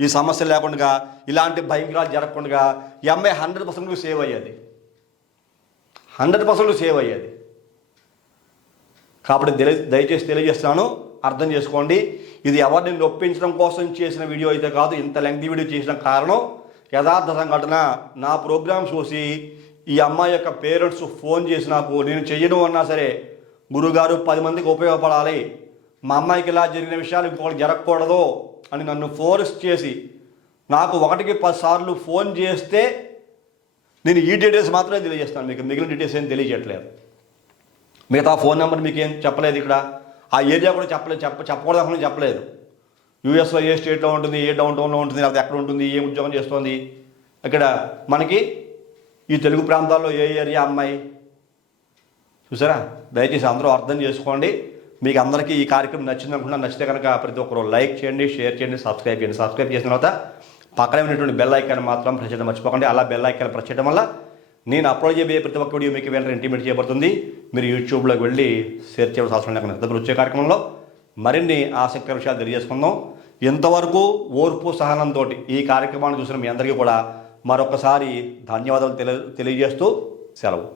ఈ సమస్యలు లేకుండా, ఇలాంటి భయంకరాలు జరగకుండా ఎంఐ 100% సేవ్ అయ్యేది. 100% సేవ్ అయ్యేది. కాబట్టి దయచేసి తెలియజేస్తున్నాను, అర్థం చేసుకోండి. ఇది ఎవరిని నొప్పించడం కోసం చేసిన వీడియో అయితే కాదు. ఇంత లెంగ్తీ వీడియో చేసిన కారణం యథార్థ సంఘటన. నా ప్రోగ్రామ్ చూసి ఈ అమ్మాయి యొక్క పేరెంట్స్ ఫోన్ చేసి నాకు, నేను చెయ్యను అన్నా సరే గురుగారు 10 మందికి ఉపయోగపడాలి, మా అమ్మాయికి ఇలా జరిగిన విషయాలు ఇంకొకటి జరగకూడదు అని నన్ను ఫోర్స్ చేసి నాకు 1కి 10 సార్లు ఫోన్ చేస్తే నేను ఈ డీటెయిల్స్ మాత్రమే తెలియజేస్తాను, మీకు మిగిలిన డీటెయిల్స్ ఏం తెలియజేయట్లేదు. మిగతా ఫోన్ నెంబర్ మీకు ఏం చెప్పలేదు, ఇక్కడ ఆ ఏరియా కూడా చెప్పకూడదు చెప్పలేదు. యూఎస్లో ఏ స్టేట్లో ఉంటుంది, ఏ డౌన్ టౌన్లో ఉంటుంది, లేకపోతే ఎక్కడ ఉంటుంది, ఏ ఉద్యోగం చేస్తుంది, ఇక్కడ మనకి ఈ తెలుగు ప్రాంతాల్లో ఏ ఏరియా అమ్మాయి. చూసారా, దయచేసి అందరూ అర్థం చేసుకోండి. మీకు అందరికీ ఈ కార్యక్రమం నచ్చింది అనుకున్నా. నచ్చితే కనుక ప్రతి ఒక్కరు లైక్ చేయండి, షేర్ చేయండి, సబ్స్క్రైబ్ చేయండి. సబ్స్క్రైబ్ చేసిన తర్వాత పక్కనే ఉన్నటువంటి బెల్ ఐకాన్ మాత్రం ప్రెస్ చేయడం మర్చిపోకండి. అలా బెల్ ఐకాన్ ప్రెస్ చేయడం వల్ల నేను అప్లోడ్ చేయబోయే ప్రతి ఒక్క వీడియో మీకు వెంటనే ఇంటిమేట్ చేయబడుతుంది. మీరు యూట్యూబ్లోకి వెళ్ళి షేర్ చేయవలసిన అవసరం లేకుండా దగ్గర వచ్చే కార్యక్రమంలో మరిన్ని ఆసక్తికర విషయాలు తెలియజేసుకుందాం. ఇంతవరకు ఓర్పు సహనంతో ఈ కార్యక్రమాన్ని చూసిన మీ అందరికీ కూడా మరొకసారి ధన్యవాదాలు తెలియజేస్తూ సెలవు.